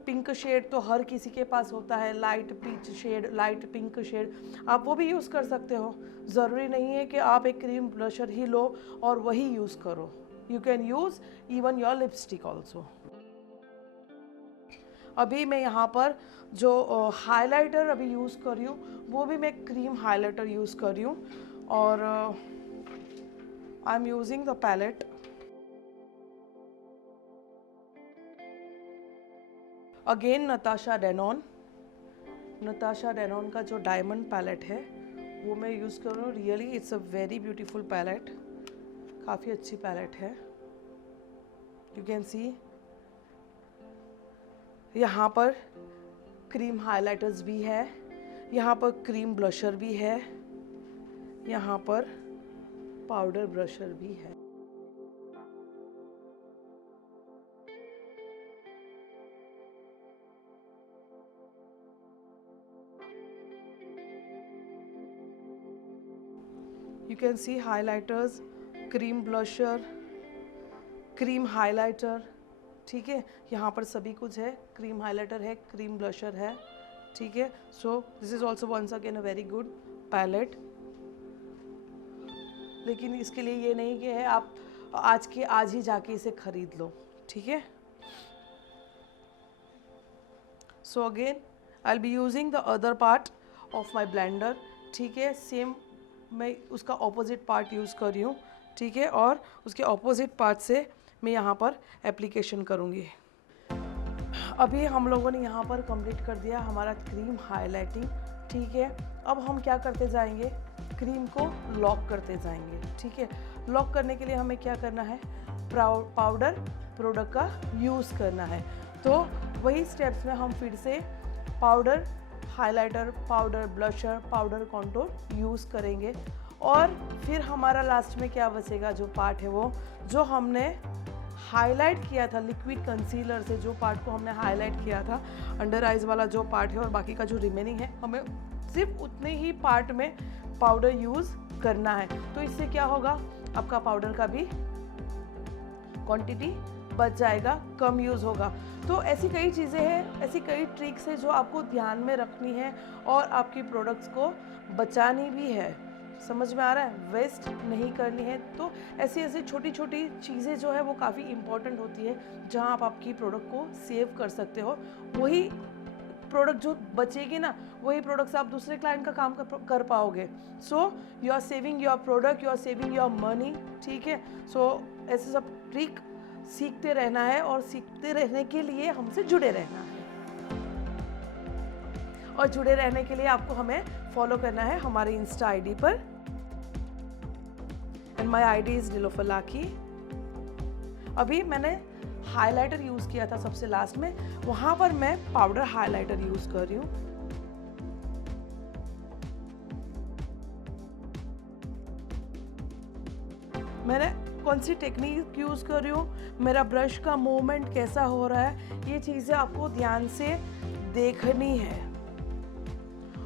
पिंक शेड तो हर किसी के पास होता है, light peach shade, light pink shade, आप वो भी यूज़ कर सकते हो। ज़रूरी नहीं है कि आप एक क्रीम ब्लशर ही लो और वही यूज़ करो। You can use even your lipstick also. अभी मैं यहाँ पर जो हाइलाइटर अभी यूज़ कर रही हूँ, वो भी मैं क्रीम हाइलाइटर यूज़ कर रही हूँ, और I am using the palette. Again Natasha Denona. Natasha Denona का जो डायमंड पैलेट है वो मैं यूज़ कर रही हूँ। Really it's a very beautiful palette, काफ़ी अच्छी पैलेट है। यू कैन सी यहाँ पर क्रीम हाइलाइटर्स भी है, यहाँ पर क्रीम ब्लशर भी है, यहाँ पर पाउडर ब्रशर भी है। You can see highlighters, cream blusher, cream highlighter, ठीक है, यहाँ पर सभी कुछ है। क्रीम हाइलाइटर है, क्रीम ब्लशर है, ठीक है। So this is also once again a very good palette. लेकिन इसके लिए ये नहीं कि है आप आज के आज ही जाके इसे खरीद लो, ठीक है। So again I will be using the other part of my blender, ठीक है। सेम मैं उसका ऑपोजिट पार्ट यूज़ कर रही हूँ, ठीक है, और उसके ऑपोजिट पार्ट से मैं यहाँ पर एप्लीकेशन करूँगी। अभी हम लोगों ने यहाँ पर कंप्लीट कर दिया हमारा क्रीम हाइलाइटिंग, ठीक है। अब हम क्या करते जाएंगे, क्रीम को लॉक करते जाएंगे, ठीक है। लॉक करने के लिए हमें क्या करना है, पाउडर प्रोडक्ट का यूज़ करना है। तो वही स्टेप्स में हम फिर से powder highlighter, powder blusher, powder contour use करेंगे। और फिर हमारा लास्ट में क्या बचेगा, जो पार्ट है वो जो हमने हाईलाइट किया था लिक्विड कंसीलर से, जो पार्ट को हमने हाईलाइट किया था, अंडर आइज वाला जो पार्ट है और बाकी का जो रिमेनिंग है, हमें सिर्फ उतने ही पार्ट में पाउडर यूज़ करना है। तो इससे क्या होगा, आपका पाउडर का भी क्वांटिटी बच जाएगा, कम यूज़ होगा। तो ऐसी कई चीज़ें हैं, ऐसी कई ट्रिक्स है जो आपको ध्यान में रखनी है और आपकी प्रोडक्ट्स को बचानी भी है। समझ में आ रहा है, वेस्ट नहीं करनी है। तो ऐसी ऐसी छोटी छोटी चीज़ें जो है वो काफ़ी इम्पॉर्टेंट होती है, जहां आप आपकी प्रोडक्ट को सेव कर सकते हो। वही प्रोडक्ट जो बचेगी ना, वही प्रोडक्ट से आप दूसरे क्लाइंट का काम कर पाओगे। So you are saving your product, you are saving your money, ठीक है। सो ऐसे सब ट्रिक सीखते रहना है और सीखते रहने के लिए हमसे जुड़े रहना है। और जुड़े रहने के लिए आपको हमें फॉलो करना है हमारे इंस्टा आईडी पर, and my ID is Nilofar. अभी मैंने हाइलाइटर यूज किया था सबसे लास्ट में, वहां पर मैं पाउडर हाइलाइटर यूज कर रही हूँ। मैंने कौन सी टेक्निक यूज कर रही हूँ, मेरा ब्रश का मूवमेंट कैसा हो रहा है, ये चीजें आपको ध्यान से देखनी है।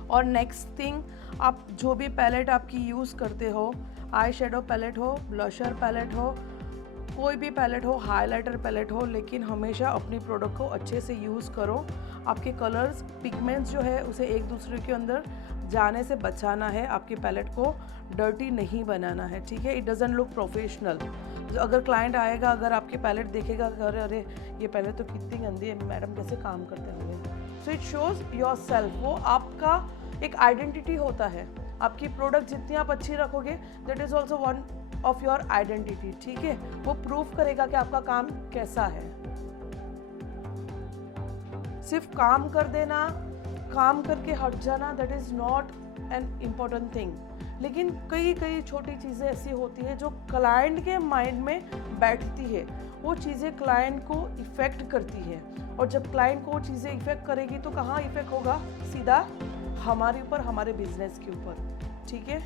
और नेक्स्ट थिंग, आप जो भी पैलेट आपकी यूज़ करते हो, आई शेडो पैलेट हो, ब्लशर पैलेट हो, कोई भी पैलेट हो, हाइलाइटर पैलेट हो, लेकिन हमेशा अपनी प्रोडक्ट को अच्छे से यूज़ करो। आपके कलर्स, पिगमेंट्स जो है उसे एक दूसरे के अंदर जाने से बचाना है, आपके पैलेट को डर्टी नहीं बनाना है, ठीक है। It doesn't look professional. अगर क्लाइंट आएगा, अगर आपके पैलेट देखेगा, अरे ये पैलेट तो कितनी गंदी है, मैडम कैसे काम करते होंगे। So it shows your self, वो आपका एक आइडेंटिटी होता है। आपकी प्रोडक्ट जितनी आप अच्छी रखोगे, that is also one of your identity, ठीक है। वो प्रूफ करेगा कि आपका काम कैसा है। सिर्फ काम कर देना, काम करके हट जाना, that is not an important thing. लेकिन कई कई छोटी चीज़ें ऐसी होती है जो क्लाइंट के माइंड में बैठती है, वो चीज़ें क्लाइंट को इफ़ेक्ट करती है। और जब क्लाइंट को वो चीज़ें इफ़ेक्ट करेगी तो कहाँ इफ़ेक्ट होगा, सीधा हमारे ऊपर, हमारे बिजनेस के ऊपर, ठीक है।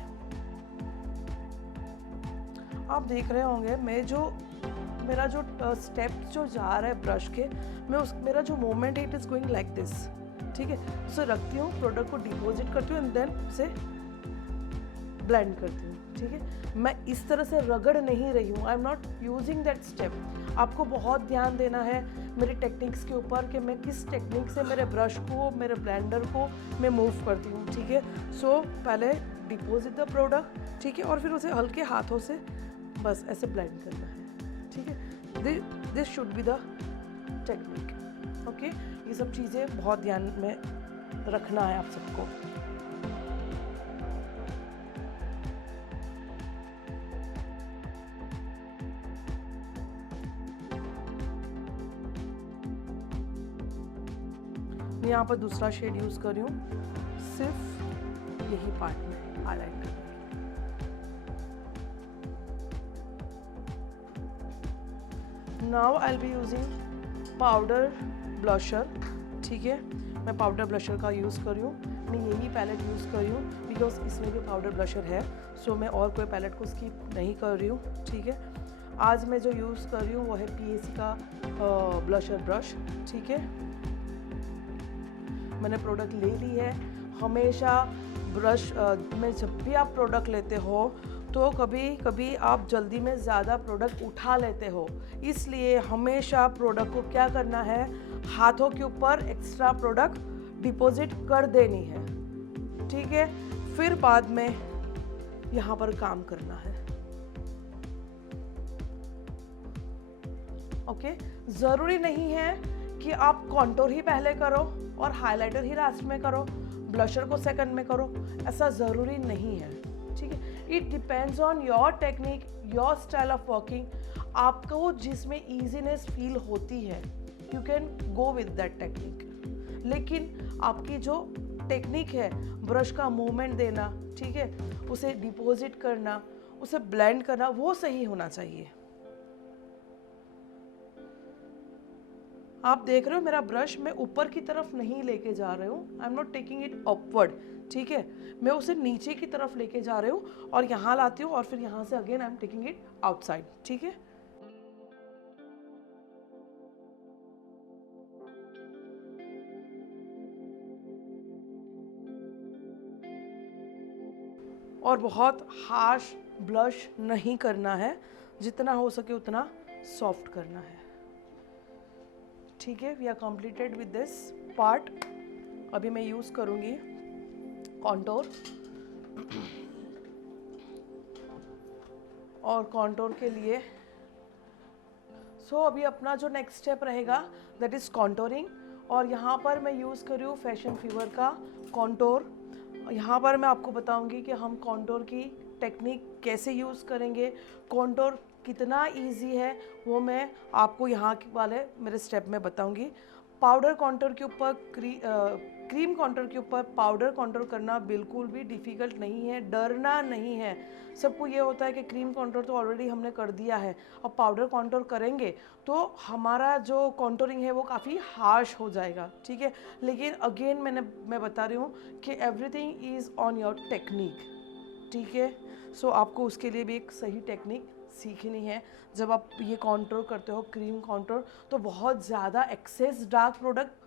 आप देख रहे होंगे मेरा जो स्टेप जो जा रहा है ब्रश के, मेरा जो मूवमेंट है, it is going like this, ठीक है। उसे रखती हूँ, प्रोडक्ट को डिपॉजिट करती हूँ एंड देन उसे ब्लेंड करती हूँ, ठीक है। मैं इस तरह से रगड़ नहीं रही हूँ, I am not using that step. आपको बहुत ध्यान देना है मेरी टेक्निक्स के ऊपर कि मैं किस टेक्निक से मेरे ब्रश को, मेरे ब्लेंडर को मैं मूव करती हूँ, ठीक है। सो पहले डिपॉजिट द प्रोडक्ट, ठीक है, और फिर उसे हल्के हाथों से बस ऐसे ब्लेंड करना है, ठीक है। This should be the technique, okay. ये सब चीज़ें बहुत ध्यान में रखना है आप सबको। मैं यहाँ पर दूसरा शेड यूज कर रही हूँ, सिर्फ यही पार्ट में हाईलाइट करने के। Now I will be using powder blusher, ठीक है। मैं पाउडर ब्लशर का यूज़ कर रही हूँ, मैं यही पैलेट यूज़ कर रही हूँ बिकॉज इसमें भी पाउडर ब्लशर है। सो मैं और कोई पैलेट को स्किप नहीं कर रही हूँ, ठीक है। आज मैं जो यूज़ कर रही हूँ वो है PAC का ब्लशर ब्रश, ठीक है। मैंने प्रोडक्ट ले ली है। हमेशा ब्रश में जब भी आप प्रोडक्ट लेते हो तो कभी कभी आप जल्दी में ज़्यादा प्रोडक्ट उठा लेते हो, इसलिए हमेशा प्रोडक्ट को क्या करना है, हाथों के ऊपर एक्स्ट्रा प्रोडक्ट डिपॉजिट कर देनी है, ठीक है। फिर बाद में यहाँ पर काम करना है, ओके। ज़रूरी नहीं है कि आप कॉन्टोर ही पहले करो और हाइलाइटर ही लास्ट में करो, ब्लशर को सेकंड में करो, ऐसा ज़रूरी नहीं है, ठीक है। It depends on your technique, your style of working. आपको जिसमें ईजीनेस फील होती है you can go with that technique. लेकिन आपकी जो टेक्निक है, ब्रश का मूवमेंट देना, ठीक है, उसे डिपॉजिट करना, उसे ब्लेंड करना, वो सही होना चाहिए। आप देख रहे हो मेरा ब्रश मैं ऊपर की तरफ नहीं लेके जा रही हूँ, I am not taking it upward, ठीक है, मैं उसे नीचे की तरफ लेके जा रही हूँ और यहाँ लाती हूँ और फिर यहाँ से again I am taking it outside, ठीक है। और बहुत हार्श ब्लश नहीं करना है, जितना हो सके उतना सॉफ्ट करना है, ठीक है। We are completed with this part. अभी मैं यूज़ करूँगी कॉन्टोर, और कॉन्टोर के लिए अभी अपना जो नेक्स्ट स्टेप रहेगा दैट इज़ कॉन्टोरिंग। और यहाँ पर मैं यूज़ कर रही हूँ फैशन फीवर का कॉन्टोर। यहाँ पर मैं आपको बताऊँगी कि हम कॉन्टोर की टेक्निक कैसे यूज़ करेंगे, कॉन्टोर कितना इजी है, वो मैं आपको यहाँ वाले मेरे स्टेप में बताऊंगी। पाउडर कॉन्टोर के ऊपर क्रीम कॉन्टोर के ऊपर पाउडर कॉन्टोर करना बिल्कुल भी डिफ़िकल्ट नहीं है, डरना नहीं है। सबको ये होता है कि क्रीम कॉन्टोर तो ऑलरेडी हमने कर दिया है, अब पाउडर कॉन्टोर करेंगे तो हमारा जो कॉन्टोरिंग है वो काफ़ी हार्श हो जाएगा, ठीक है। लेकिन अगेन मैं बता रही हूँ कि everything is on your technique, ठीक है। आपको उसके लिए भी एक सही टेक्निक सीखनी है। जब आप ये कॉन्टोर करते हो क्रीम कॉन्टोर, तो बहुत ज़्यादा एक्सेस डार्क प्रोडक्ट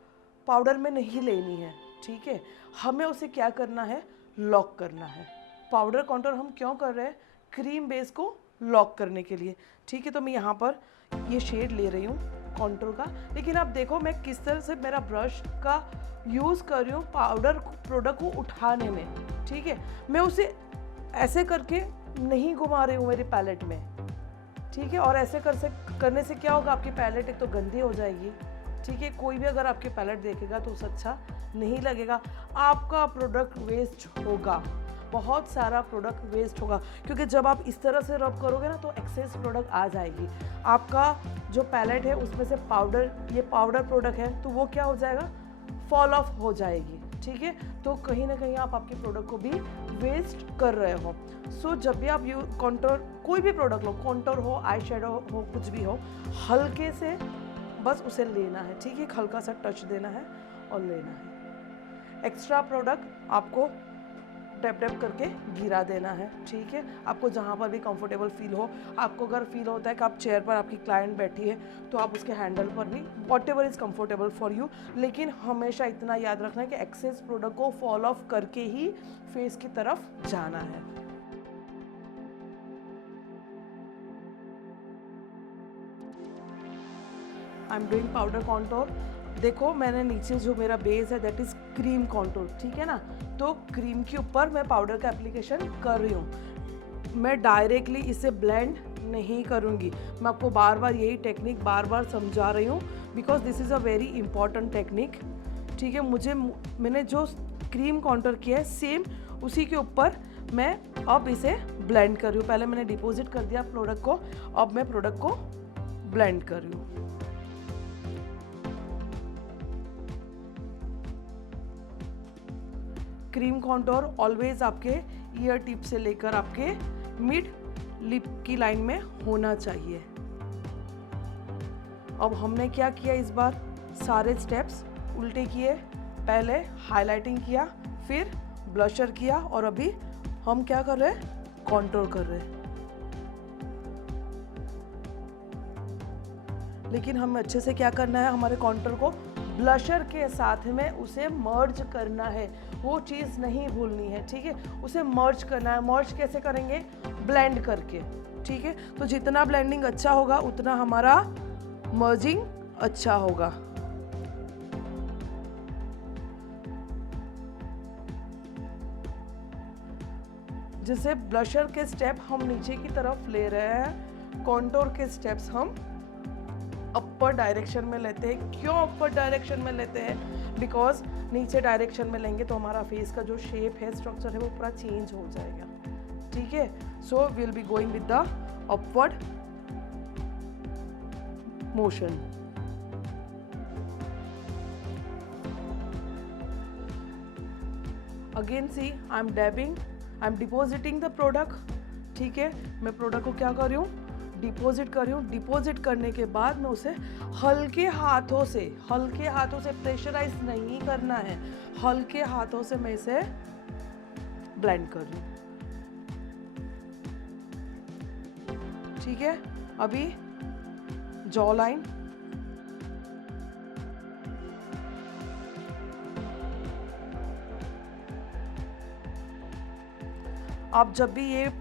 पाउडर में नहीं लेनी है, ठीक है। हमें उसे क्या करना है, लॉक करना है। पाउडर कॉन्टोर हम क्यों कर रहे हैं, क्रीम बेस को लॉक करने के लिए, ठीक है। तो मैं यहाँ पर ये शेड ले रही हूँ कॉन्टोर का, लेकिन आप देखो मैं किस तरह से मेरा ब्रश का यूज़ कर रही हूँ पाउडर प्रोडक्ट को उठाने में, ठीक है। मैं उसे ऐसे करके नहीं घुमा रही हूँ मेरी पैलेट में, ठीक है। और ऐसे करने से क्या होगा, आपकी पैलेट एक तो गंदी हो जाएगी, ठीक है। कोई भी अगर आपकी पैलेट देखेगा तो उसे अच्छा नहीं लगेगा, आपका प्रोडक्ट वेस्ट होगा, बहुत सारा प्रोडक्ट वेस्ट होगा। क्योंकि जब आप इस तरह से रब करोगे ना तो एक्सेस प्रोडक्ट आ जाएगी। आपका जो पैलेट है उसमें से ये पाउडर प्रोडक्ट है तो वो क्या हो जाएगा, फॉल ऑफ हो जाएगी, ठीक है। तो कहीं ना कहीं आप आपके प्रोडक्ट को भी वेस्ट कर रहे हो। जब भी आप कॉन्टोर कोई भी प्रोडक्ट लो, कॉन्टोर हो, आई शेडो हो, कुछ भी हो, हल्के से बस उसे लेना है, ठीक है। हल्का सा टच देना है और लेना है। एक्स्ट्रा प्रोडक्ट आपको टैप टैप करके गिरा देना है, ठीक है। आपको जहाँ पर भी कंफर्टेबल फील हो, आपको अगर फील होता है कि आप चेयर पर आपकी क्लाइंट बैठी है तो आप उसके हैंडल पर भी, what ever is comfortable for you. लेकिन हमेशा इतना याद रखना है कि एक्सेस प्रोडक्ट को फॉल ऑफ करके ही फेस की तरफ जाना है। I am doing powder contour. देखो मैंने नीचे जो मेरा बेस है दैट इज़ क्रीम कॉन्टोर, ठीक है ना। तो क्रीम के ऊपर मैं पाउडर का एप्लीकेशन कर रही हूँ, मैं डायरेक्टली इसे ब्लेंड नहीं करूँगी। मैं आपको बार बार यही टेक्निक बार बार समझा रही हूँ because this is a very important technique, ठीक है। मैंने जो क्रीम कॉन्टोर किया है सेम उसी के ऊपर मैं अब इसे ब्लेंड कर रही हूँ। पहले मैंने डिपॉजिट कर दिया प्रोडक्ट को, अब मैं प्रोडक्ट को ब्लेंड कर रही हूँ। क्रीम कॉन्टोर ऑलवेज आपके ईयर टिप से लेकर आपके मिड लिप की लाइन में होना चाहिए। अब हमने क्या किया इस बार, सारे स्टेप्स उल्टे किए। पहले हाइलाइटिंग किया, फिर ब्लशर किया, और अभी हम क्या कर रहे हैं, कॉन्टोर कर रहे हैं। लेकिन हमें अच्छे से क्या करना है, हमारे कॉन्टोर को ब्लशर के साथ में उसे मर्ज करना है, वो चीज़ नहीं भूलनी है, ठीक है। उसे मर्ज करना है। मर्ज कैसे करेंगे, ब्लेंड करके, ठीक है। तो जितना ब्लेंडिंग अच्छा होगा उतना हमारा मर्जिंग अच्छा होगा। जैसे ब्लशर के स्टेप हम नीचे की तरफ ले रहे हैं, कॉन्टोर के स्टेप्स हम अपर डायरेक्शन में लेते हैं। क्यों अपर डायरेक्शन में लेते हैं, बिकॉज नीचे डायरेक्शन में लेंगे तो हमारा फेस का जो शेप है, स्ट्रक्चर है, वो पूरा चेंज हो जाएगा, ठीक है। So we will be going with the upward motion. Again see I am dabbing, I am depositing the product. ठीक है, मैं प्रोडक्ट को क्या कर रही हूँ, डिपॉजिट कर रही हूँ। डिपॉजिट करने के बाद मैं उसे हल्के हाथों से प्रेशराइज नहीं करना है, हल्के हाथों से मैं इसे ब्लेंड कर रही हूँ। ठीक है, अभी जॉ लाइन, आप जब भी ये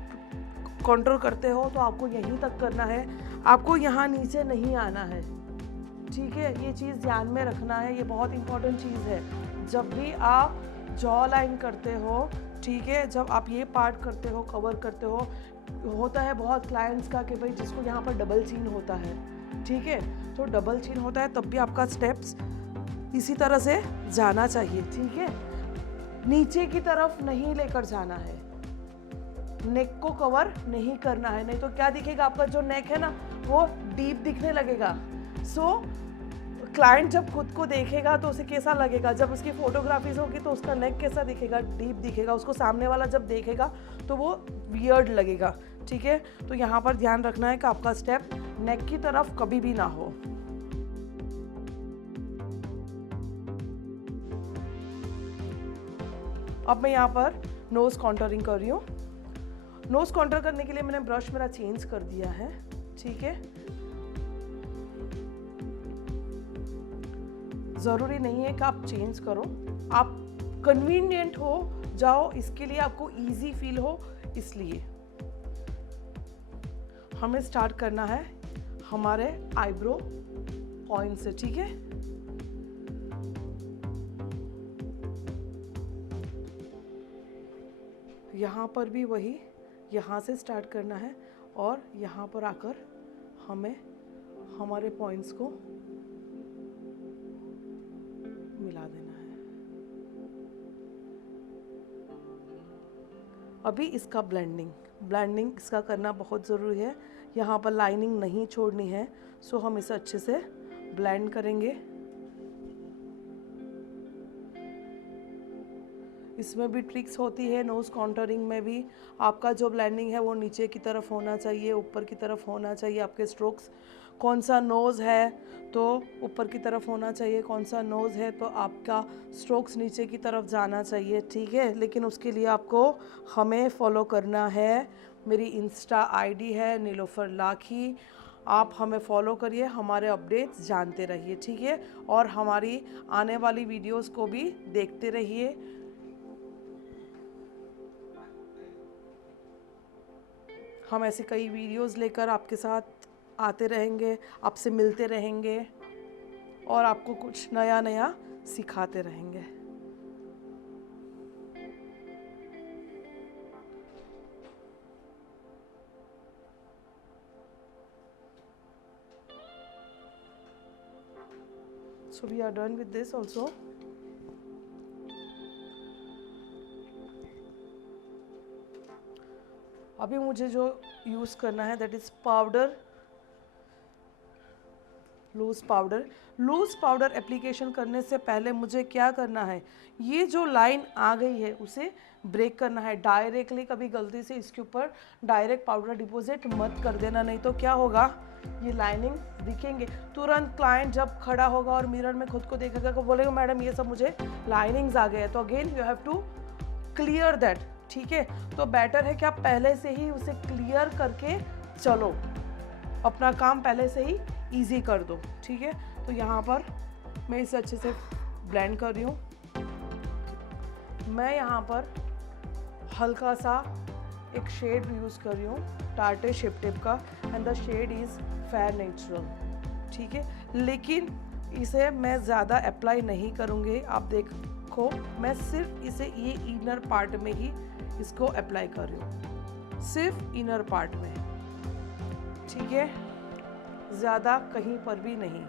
कंट्रोल करते हो तो आपको यहीं तक करना है, आपको यहाँ नीचे नहीं आना है। ठीक है, ये चीज़ ध्यान में रखना है, ये बहुत इंपॉर्टेंट चीज़ है। जब भी आप जॉ लाइन करते हो, ठीक है, जब आप ये पार्ट करते हो, कवर करते हो, होता है बहुत क्लाइंट्स का कि भाई जिसको यहाँ पर डबल चीन होता है। ठीक है, तो डबल चीन होता है तब भी आपका स्टेप्स इसी तरह से जाना चाहिए। ठीक है, नीचे की तरफ नहीं लेकर जाना है, नेक को कवर नहीं करना है, नहीं तो क्या दिखेगा, आपका जो नेक है ना वो डीप दिखने लगेगा। सो क्लाइंट जब खुद को देखेगा तो उसे कैसा लगेगा, जब उसकी फोटोग्राफीज होगी तो उसका नेक कैसा दिखेगा, डीप दिखेगा, उसको सामने वाला जब देखेगा तो वो वियर्ड लगेगा। ठीक है, तो यहाँ पर ध्यान रखना है कि आपका स्टेप नेक की तरफ कभी भी ना हो। अब मैं यहाँ पर नोज कॉन्टोरिंग कर रही हूँ। नोज कॉन्टर करने के लिए मैंने ब्रश मेरा चेंज कर दिया है। ठीक है, ज़रूरी नहीं है कि आप चेंज करो, आप कन्वीनियंट हो जाओ, इसके लिए आपको इजी फील हो, इसलिए हमें स्टार्ट करना है हमारे आईब्रो पॉइंट से। ठीक है, यहाँ पर भी वही, यहाँ से स्टार्ट करना है और यहाँ पर आकर हमें हमारे पॉइंट्स को मिला देना है। अभी इसका ब्लेंडिंग इसका करना बहुत ज़रूरी है, यहाँ पर लाइनिंग नहीं छोड़नी है। सो हम इसे अच्छे से ब्लेंड करेंगे। इसमें भी ट्रिक्स होती है, नोज़ कॉन्टोरिंग में भी आपका जो ब्लेंडिंग है वो नीचे की तरफ होना चाहिए, ऊपर की तरफ होना चाहिए। आपके स्ट्रोक्स, कौन सा नोज़ है तो ऊपर की तरफ होना चाहिए, कौन सा नोज़ है तो आपका स्ट्रोक्स नीचे की तरफ जाना चाहिए। ठीक है, लेकिन उसके लिए आपको हमें फॉलो करना है। मेरी इंस्टा आईडी है नीलोफर लाखी, आप हमें फॉलो करिए, हमारे अपडेट्स जानते रहिए। ठीक है, और हमारी आने वाली वीडियोस को भी देखते रहिए। हम ऐसे कई वीडियोस लेकर आपके साथ आते रहेंगे, आपसे मिलते रहेंगे और आपको कुछ नया नया सिखाते रहेंगे। So we are done with this also. अभी मुझे जो यूज़ करना है that is powder, loose powder application करने से पहले मुझे क्या करना है, ये जो लाइन आ गई है उसे ब्रेक करना है। डायरेक्टली कभी गलती से इसके ऊपर डायरेक्ट पाउडर डिपॉजिट मत कर देना, नहीं तो क्या होगा, ये लाइनिंग दिखेंगे। तुरंत क्लाइंट जब खड़ा होगा और मिरर में खुद को देखेगा तो बोलेगा मैडम ये सब मुझे लाइनिंग्स आ गए हैं। तो again you have to clear that. ठीक है, तो बेटर है कि आप पहले से ही उसे क्लियर करके चलो, अपना काम पहले से ही इजी कर दो। ठीक है, तो यहाँ पर मैं इसे अच्छे से ब्लेंड कर रही हूँ। मैं यहाँ पर हल्का सा एक शेड यूज़ कर रही हूँ, टार्टे शेप टिप का, and the shade is fair natural. ठीक है, लेकिन इसे मैं ज़्यादा अप्लाई नहीं करूँगी। आप देखो, मैं सिर्फ इसे ये इनर पार्ट में ही इसको अप्लाई कर रही हूँ, सिर्फ इनर पार्ट में। ठीक है, ज़्यादा कहीं पर भी नहीं।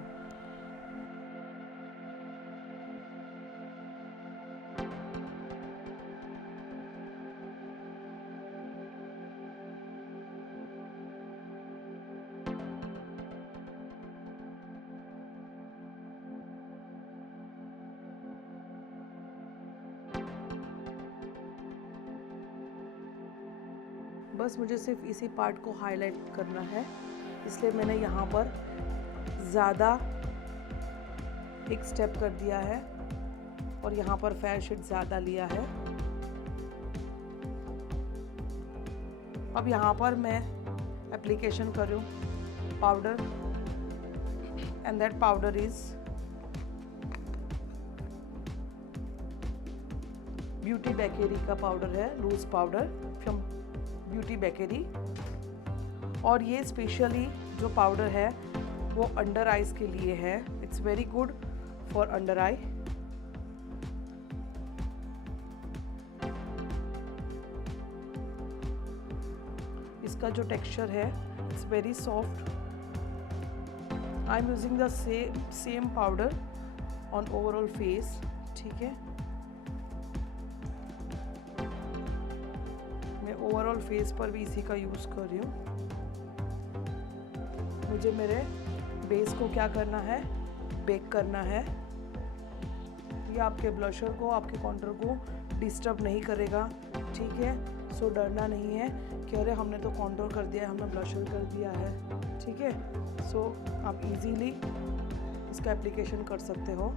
बस मुझे सिर्फ इसी पार्ट को हाईलाइट करना है, इसलिए मैंने यहाँ पर ज़्यादा एक स्टेप कर दिया है और यहाँ पर फेयर शेड ज़्यादा लिया है। अब यहाँ पर मैं एप्लीकेशन कर रही हूँ powder, and that powder is Beauty Bakery का पाउडर है, loose powder from Beauty Bakery. और ये स्पेशली जो पाउडर है वो अंडर आइज के लिए है। It's very good for under eye. इसका जो टेक्सचर है it's very soft. I am using the same powder on overall face, ठीक है। मैं ओवरऑल फेस पर भी इसी का यूज़ कर रही हूँ। मुझे मेरे बेस को क्या करना है, बेक करना है। ये आपके ब्लशर को, आपके कॉन्टूर को डिस्टर्ब नहीं करेगा, ठीक है। सो डरना नहीं है कि अरे हमने तो कॉन्टूर कर दिया है, हमने ब्लशर कर दिया है, ठीक है। सो आप इजीली इसका एप्लीकेशन कर सकते हो।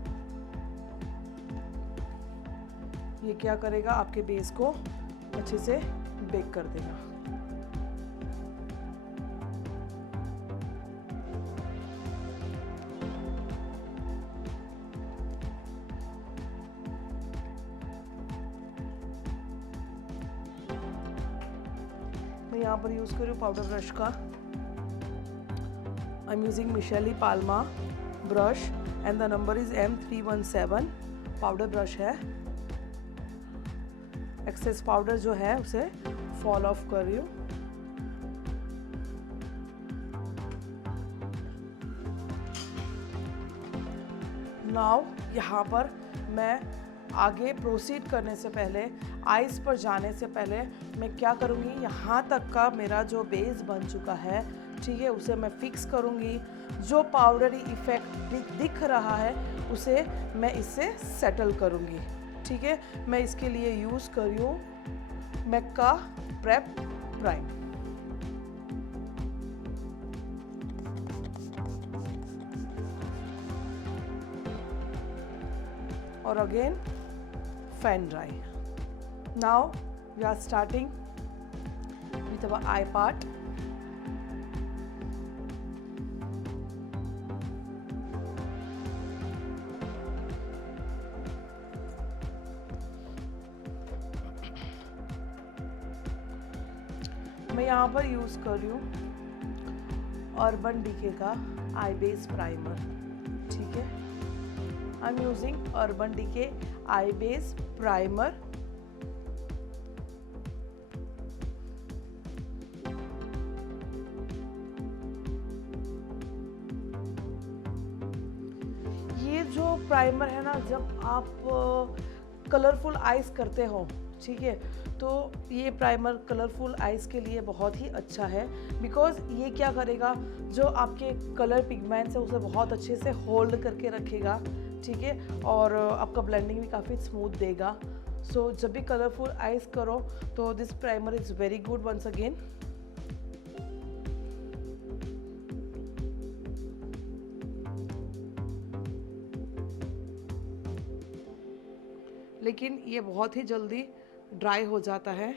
ये क्या करेगा, आपके बेस को अच्छे से बेक कर देगा। मैं यहाँ पर यूज़ कर रही हूँ पाउडर ब्रश का। I am using Michelle Palma brush and the number is M317। Powder brush है। एक्सेस पाउडर जो है उसे फॉल ऑफ कर रही हूँ। नाउ यहाँ पर मैं आगे प्रोसीड करने से पहले, आइज़ पर जाने से पहले मैं क्या करूँगी, यहाँ तक का मेरा जो बेस बन चुका है, ठीक है, उसे मैं फिक्स करूँगी। जो पाउडरी इफ़ेक्ट दिख रहा है उसे मैं इससे सेटल करूँगी, ठीक है। मैं इसके लिए यूज़ कर रही हूँ मैक का प्रेप प्राइम। और again fan dry. Now we are starting with our eye part. मैं यहाँ पर यूज़ कर रही हूँ अर्बन डीके का आई बेस प्राइमर, ठीक है। I am using Urban Decay eye base primer. ये जो प्राइमर है ना, जब आप कलरफुल आइज करते हो, ठीक है, तो ये प्राइमर कलरफुल आइज के लिए बहुत ही अच्छा है। बिकॉज ये क्या करेगा, जो आपके कलर पिगमेंट्स है उसे बहुत अच्छे से होल्ड करके रखेगा, ठीक है, और आपका ब्लेंडिंग भी काफ़ी स्मूथ देगा। सो जब भी कलरफुल आइज करो तो this primer is very good once again. लेकिन ये बहुत ही जल्दी ड्राई हो जाता है।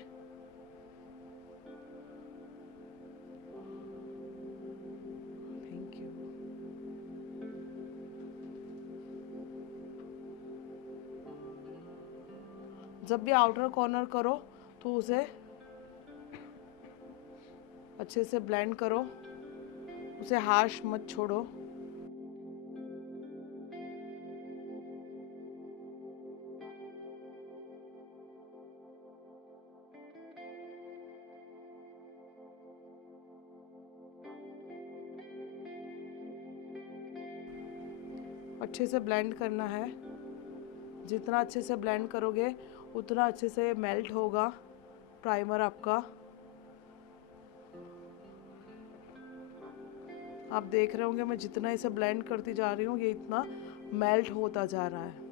Thank you. जब भी आउटर कॉर्नर करो तो उसे अच्छे से ब्लेंड करो, उसे हार्श मत छोड़ो। अच्छे से ब्लेंड करना है। जितना अच्छे से ब्लेंड करोगे उतना अच्छे से मेल्ट होगा प्राइमर आपका। आप देख रहे होंगे मैं जितना इसे ब्लेंड करती जा रही हूँ ये इतना मेल्ट होता जा रहा है।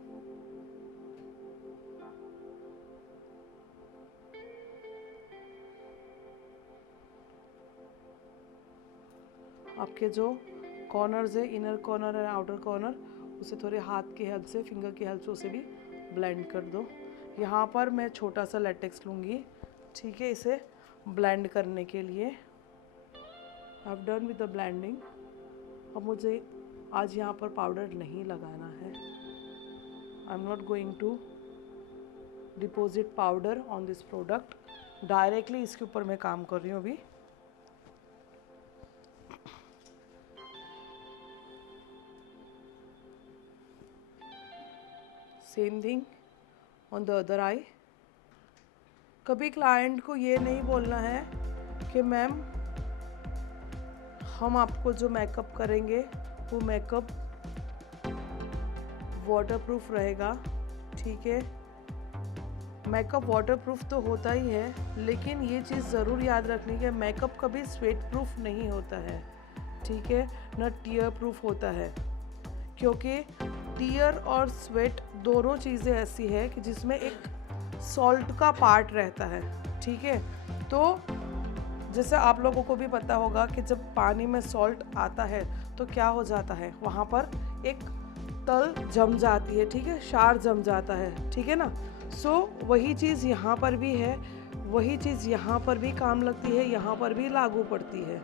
आपके जो कॉर्नर्स है, इनर कॉर्नर और आउटर कॉर्नर, उसे थोड़े हाथ की हेल्प से, फिंगर की हेल्प से उसे भी ब्लेंड कर दो। यहाँ पर मैं छोटा सा लेटेक्स लूँगी, ठीक है, इसे ब्लेंड करने के लिए। I have done with the blending. अब मुझे आज यहाँ पर पाउडर नहीं लगाना है। I am not going to deposit powder on this product. Directly इसके ऊपर मैं काम कर रही हूँ अभी। Same thing on the other eye. कभी क्लाइंट को ये नहीं बोलना है कि मैम हम आपको जो मेकअप करेंगे वो मेकअप वाटरप्रूफ रहेगा, ठीक है। मेकअप वाटरप्रूफ तो होता ही है, लेकिन ये चीज़ ज़रूर याद रखनी है, मेकअप कभी स्वेट प्रूफ नहीं होता है, ठीक है, न टीयर प्रूफ होता है। क्योंकि टीयर और स्वेट दोनों चीज़ें ऐसी है कि जिसमें एक सॉल्ट का पार्ट रहता है, ठीक है। तो जैसे आप लोगों को भी पता होगा कि जब पानी में सॉल्ट आता है तो क्या हो जाता है, वहाँ पर एक तल जम जाती है, ठीक है, क्षार जम जाता है, ठीक है ना। सो वही चीज़ यहाँ पर भी है, वही चीज़ यहाँ पर भी काम लगती है, यहाँ पर भी लागू पड़ती है,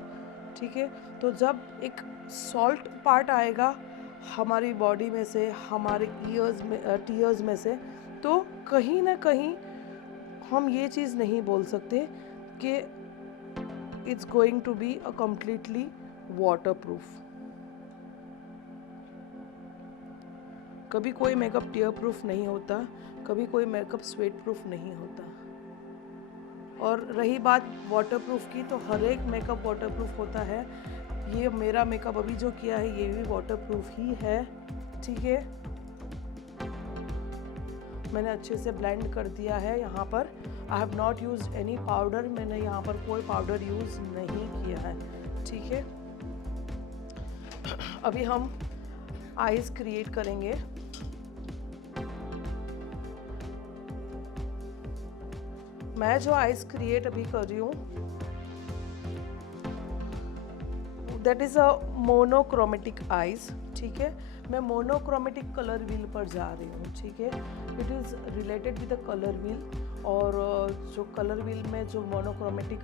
ठीक है। तो जब एक सॉल्ट पार्ट आएगा हमारी बॉडी में से, हमारे टीयर्स में से, तो कहीं ना कहीं हम ये चीज़ नहीं बोल सकते कि it's going to be a completely waterproof. कभी कोई मेकअप टीयर प्रूफ नहीं होता, कभी कोई मेकअप स्वेट प्रूफ नहीं होता। और रही बात वाटरप्रूफ की, तो हर एक मेकअप वाटरप्रूफ होता है। ये मेरा मेकअप अभी जो किया है ये भी वाटरप्रूफ ही है, ठीक है। मैंने अच्छे से ब्लेंड कर दिया है यहाँ पर। I have not used any powder, मैंने यहाँ पर कोई पाउडर यूज़ नहीं किया है, ठीक है। अभी हम आईज क्रिएट करेंगे। मैं जो आईज क्रिएट अभी कर रही हूँ that is a monochromatic eyes, ठीक है। मैं मोनोक्रोमेटिक कलर व्हील पर जा रही हूँ, ठीक है। It is related with the colour wheel. और जो कलर व्हील में जो मोनोक्रोमेटिक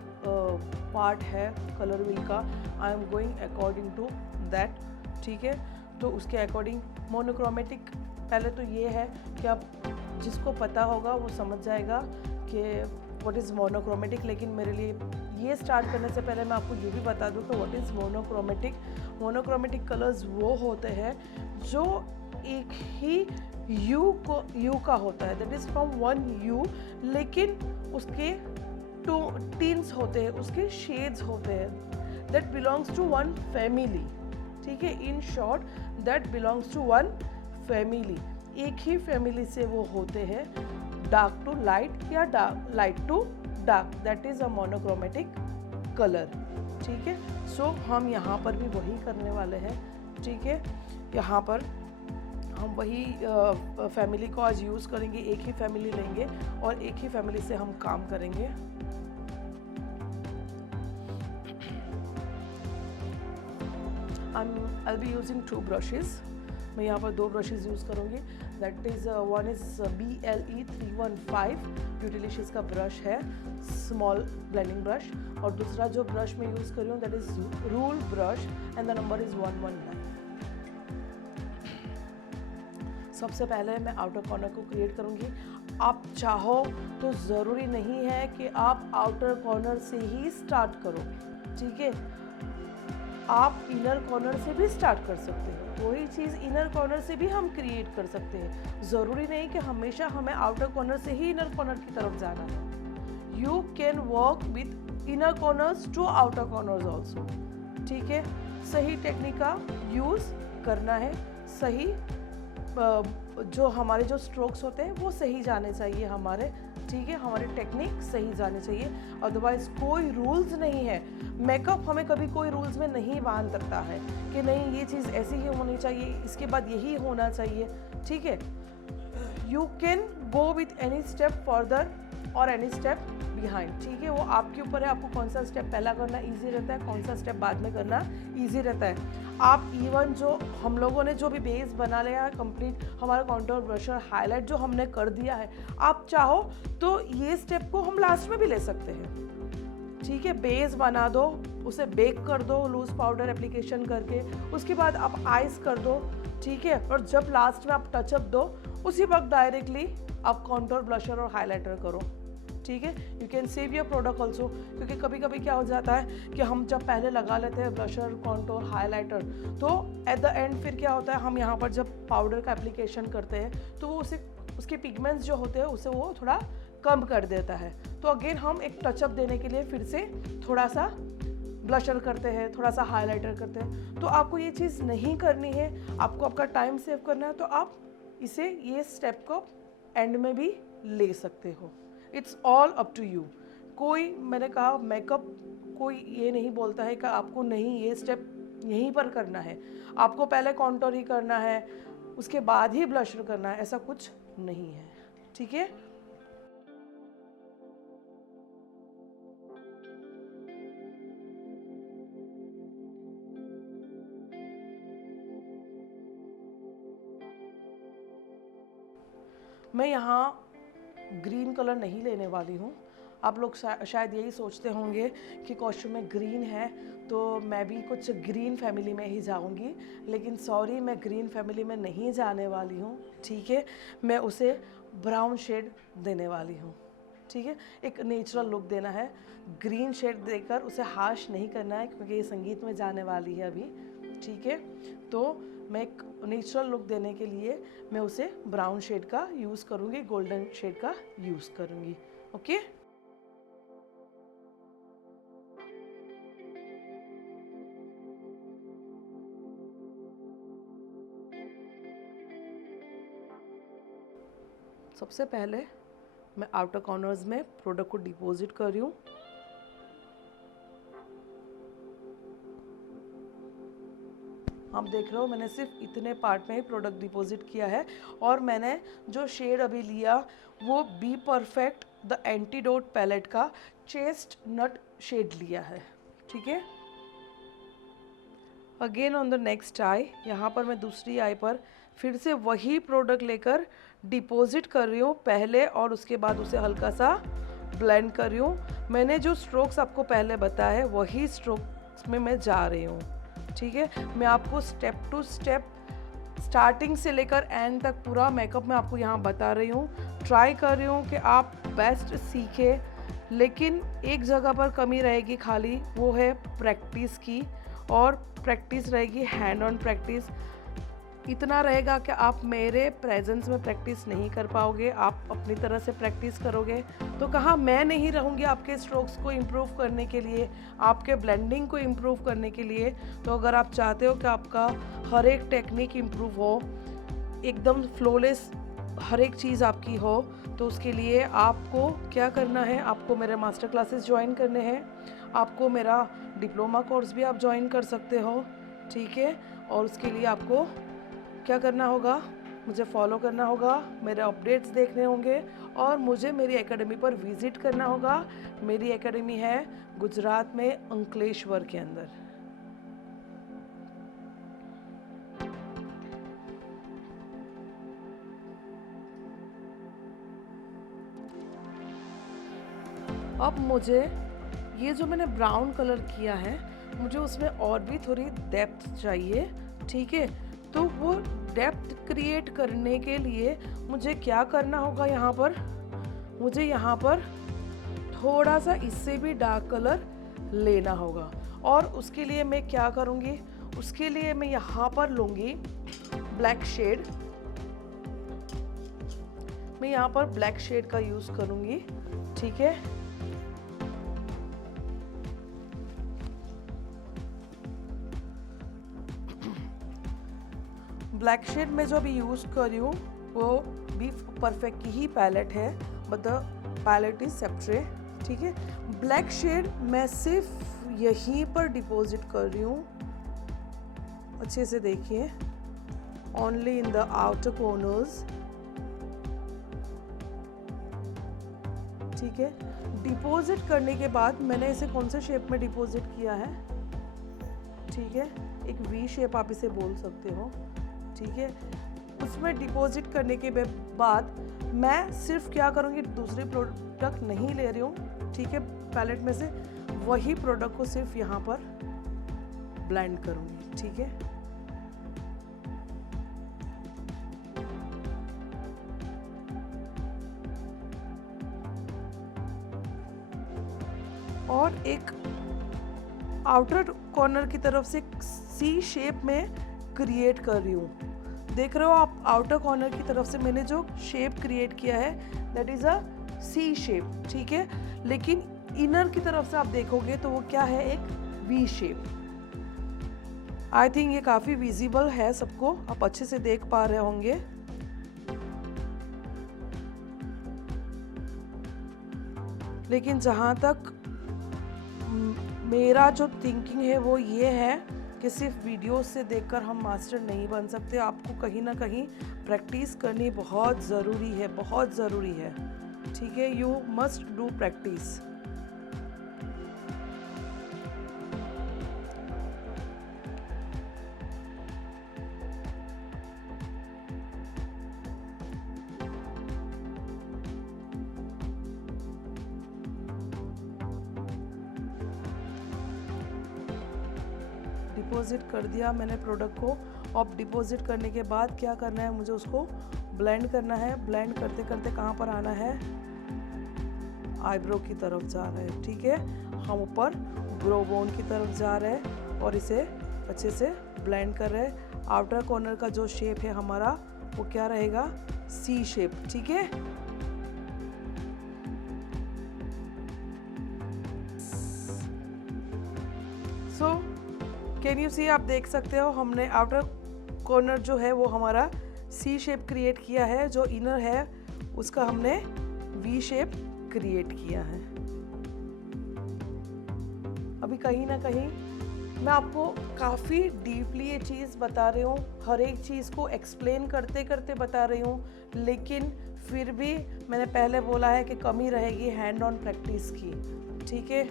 पार्ट है कलर व्हील का, I am going according to that, ठीक है। तो उसके अकॉर्डिंग मोनोक्रोमेटिक, पहले तो ये है कि आप जिसको पता होगा वो समझ जाएगा कि व्हाट इज़ मोनोक्रोमेटिक। लेकिन मेरे लिए ये स्टार्ट करने से पहले मैं आपको ये भी बता दूँ कि what is monochromatic. Monochromatic colours वो होते हैं जो एक ही यू का होता है, that is from one you, लेकिन उसके टू टिन्स होते हैं, उसके शेड्स होते हैं, that belongs to one family, ठीक है। In short that belongs to one family. एक ही फैमिली से वो होते हैं, डार्क टू लाइट या light to dark, that is a monochromatic colour, ठीक है। सो हम यहाँ पर भी वही करने वाले हैं, ठीक है। यहाँ पर हम वही फैमिली को आज यूज़ करेंगे, एक ही फैमिली लेंगे और एक ही फैमिली से हम काम करेंगे। I'll be using 2 brushes। मैं यहाँ पर 2 ब्रशेज़ यूज़ करूँगी। That is one is BLE 315 ब्यूटीलिशियस का ब्रश है, स्मॉल ब्लेंडिंग ब्रश। और दूसरा जो ब्रश मैं यूज़ कर रही हूँ that is rule brush and the number is 119। सबसे पहले मैं आउटर कॉर्नर को क्रिएट करूँगी। आप चाहो तो ज़रूरी नहीं है कि आप आउटर कॉर्नर से ही स्टार्ट करो, ठीक है। आप इनर कॉर्नर से भी स्टार्ट कर सकते हो, वही चीज़ इनर कॉर्नर से भी हम क्रिएट कर सकते हैं। ज़रूरी नहीं कि हमेशा हमें आउटर कॉर्नर से ही इनर कॉर्नर की तरफ जाना है। You can work with inner corners to outer corners also, ठीक है। सही टेक्निक का यूज़ करना है, सही जो हमारे जो स्ट्रोक्स होते हैं वो सही जाने चाहिए हमारे, ठीक है। हमारी टेक्निक सही जानी चाहिए, अदरवाइज कोई रूल्स नहीं है। मेकअप हमें कभी कोई रूल्स में नहीं बांध सकता है कि नहीं ये चीज़ ऐसी ही होनी चाहिए, इसके बाद यही होना चाहिए, ठीक है। You can go with any step further और एनी स्टेप बिहाइंड, ठीक है। वो आपके ऊपर है, आपको कौन सा स्टेप पहला करना ईजी रहता है, कौन सा स्टेप बाद में करना ईजी रहता है। आप इवन जो हम लोगों ने जो भी बेस बना लिया है कंप्लीट, हमारा कॉन्टूर ब्रशर हाईलाइट जो हमने कर दिया है, आप चाहो तो ये स्टेप को हम लास्ट में भी ले सकते हैं, ठीक है। बेस बना दो, उसे बेक कर दो लूज पाउडर एप्लीकेशन करके, उसके बाद आप आइस कर दो, ठीक है। और जब लास्ट में आप टचअप दो, उसी वक्त डायरेक्टली आप कॉन्टूर ब्लशर और हाईलाइटर करो, ठीक है। You can save your product also, क्योंकि कभी कभी क्या हो जाता है कि हम जब पहले लगा लेते हैं ब्लशर, कॉन्टूर, हाईलाइटर, तो एट द एंड फिर क्या होता है, हम यहाँ पर जब पाउडर का एप्लीकेशन करते हैं तो वो उसके पिगमेंट्स जो होते हैं उसे वो थोड़ा कम कर देता है। तो अगेन हम एक टचअप देने के लिए फिर से थोड़ा सा ब्लशर करते हैं, थोड़ा सा हाईलाइटर करते हैं। तो आपको ये चीज़ नहीं करनी है, आपको आपका टाइम सेव करना है, तो आप इसे ये स्टेप को एंड में भी ले सकते हो। It's all up to you. कोई, मैंने कहा मेकअप कोई ये नहीं बोलता है कि आपको नहीं ये स्टेप यहीं पर करना है, आपको पहले कॉन्टूर ही करना है उसके बाद ही ब्लशर करना है, ऐसा कुछ नहीं है, ठीक है। मैं यहाँ ग्रीन कलर नहीं लेने वाली हूँ। आप लोग शायद यही सोचते होंगे कि कॉस्ट्यूम में ग्रीन है तो मैं भी कुछ ग्रीन फैमिली में ही जाऊँगी, लेकिन सॉरी, मैं ग्रीन फैमिली में नहीं जाने वाली हूँ, ठीक है। मैं उसे ब्राउन शेड देने वाली हूँ, ठीक है। एक नेचुरल लुक देना है, ग्रीन शेड देकर उसे हार्श नहीं करना है, क्योंकि ये संगीत में जाने वाली है अभी, ठीक है। तो मैं एक नेचुरल लुक देने के लिए मैं उसे ब्राउन शेड का यूज़ करूँगी, गोल्डन शेड का यूज़ करूँगी, ओके। सबसे पहले मैं आउटर कॉर्नर्स में प्रोडक्ट को डिपॉजिट कर रही हूँ। आप देख रहे हो मैंने सिर्फ इतने पार्ट में ही प्रोडक्ट डिपॉजिट किया है, और मैंने जो शेड अभी लिया वो B perfect the antidote palette का चेस्ट नट शेड लिया है, ठीक है। Again on the next eye, यहाँ पर मैं दूसरी आई पर फिर से वही प्रोडक्ट लेकर डिपॉजिट कर रही हूँ पहले, और उसके बाद उसे हल्का सा ब्लेंड कर रही हूँ। मैंने जो स्ट्रोक्स आपको पहले बताया है वही स्ट्रोक्स में मैं जा रही हूँ, ठीक है। मैं आपको स्टेप टू स्टेप स्टार्टिंग से लेकर एंड तक पूरा मेकअप मैं आपको यहाँ बता रही हूँ, ट्राई कर रही हूँ कि आप बेस्ट सीखें। लेकिन एक जगह पर कमी रहेगी खाली, वो है प्रैक्टिस की, और प्रैक्टिस रहेगी हैंड ऑन प्रैक्टिस। इतना रहेगा कि आप मेरे प्रेजेंस में प्रैक्टिस नहीं कर पाओगे, आप अपनी तरह से प्रैक्टिस करोगे तो कहाँ मैं नहीं रहूँगी आपके स्ट्रोक्स को इम्प्रूव करने के लिए, आपके ब्लेंडिंग को इम्प्रूव करने के लिए। तो अगर आप चाहते हो कि आपका हर एक टेक्निक इम्प्रूव हो, एकदम फ्लॉलेस हर एक चीज़ आपकी हो, तो उसके लिए आपको क्या करना है, आपको मेरे मास्टर क्लासेस ज्वाइन करने हैं, आपको मेरा डिप्लोमा कोर्स भी आप ज्वाइन कर सकते हो, ठीक है। और उसके लिए आपको क्या करना होगा, मुझे फॉलो करना होगा, मेरे अपडेट्स देखने होंगे, और मुझे मेरी एकेडमी पर विज़िट करना होगा। मेरी एकेडमी है गुजरात में अंकलेश्वर के अंदर। अब मुझे ये जो मैंने ब्राउन कलर किया है, मुझे उसमें और भी थोड़ी डेप्थ चाहिए, ठीक है। तो वो डेप्थ क्रिएट करने के लिए मुझे क्या करना होगा, यहाँ पर मुझे यहाँ पर थोड़ा सा इससे भी डार्क कलर लेना होगा। और उसके लिए मैं क्या करूँगी, उसके लिए मैं यहाँ पर लूँगी ब्लैक शेड, मैं यहाँ पर ब्लैक शेड का यूज़ करूँगी, ठीक है। ब्लैक शेड में जो अभी यूज़ कर रही हूँ वो बी परफेक्ट की ही पैलेट है, but the palette is separate, ठीक है। ब्लैक शेड मैं सिर्फ यहीं पर डिपॉजिट कर रही हूँ, अच्छे से देखिए, only in the outer corners, ठीक है। डिपॉजिट करने के बाद मैंने इसे कौन से शेप में डिपॉजिट किया है, ठीक है, एक वी शेप आप इसे बोल सकते हो, ठीक है। उसमें डिपॉजिट करने के बाद मैं सिर्फ क्या करूँगी, दूसरे प्रोडक्ट नहीं ले रही हूँ, ठीक है, पैलेट में से वही प्रोडक्ट को सिर्फ यहाँ पर ब्लेंड करूँगी, ठीक है। और एक आउटर कॉर्नर की तरफ से सी शेप में क्रिएट कर रही हूँ। देख रहे हो आप, आउटर कॉर्नर की तरफ से मैंने जो शेप क्रिएट किया है that is a C shape, ठीक है। लेकिन इनर की तरफ से आप देखोगे तो वो क्या है, एक वी शेप। आई थिंक ये काफ़ी विजिबल है सबको, आप अच्छे से देख पा रहे होंगे। लेकिन जहाँ तक मेरा जो थिंकिंग है वो ये है कि सिर्फ वीडियो से देखकर हम मास्टर नहीं बन सकते, आपको कहीं ना कहीं प्रैक्टिस करनी बहुत ज़रूरी है, बहुत ज़रूरी है, ठीक है। You must do practice. Deposit कर दिया मैंने प्रोडक्ट को। अब डिपॉजिट करने के बाद क्या करना है, मुझे उसको ब्लेंड करना है। ब्लेंड करते करते कहाँ पर आना है, आईब्रो की तरफ जा रहा है, ठीक है। हम ऊपर ब्रो बोन की तरफ जा रहे हैं और इसे अच्छे से ब्लेंड कर रहे हैं। आउटर कॉर्नर का जो शेप है हमारा वो क्या रहेगा, सी शेप, ठीक है। सो कैन यू सी, आप देख सकते हो हमने आउटर कॉर्नर जो है वो हमारा सी शेप क्रिएट किया है, जो इनर है उसका हमने वी शेप क्रिएट किया है। अभी कहीं ना कहीं मैं आपको काफ़ी डीपली ये चीज़ बता रही हूँ, हर एक चीज़ को एक्सप्लेन करते करते बता रही हूँ, लेकिन फिर भी मैंने पहले बोला है कि कमी रहेगी हैंड ऑन प्रैक्टिस की, ठीक है।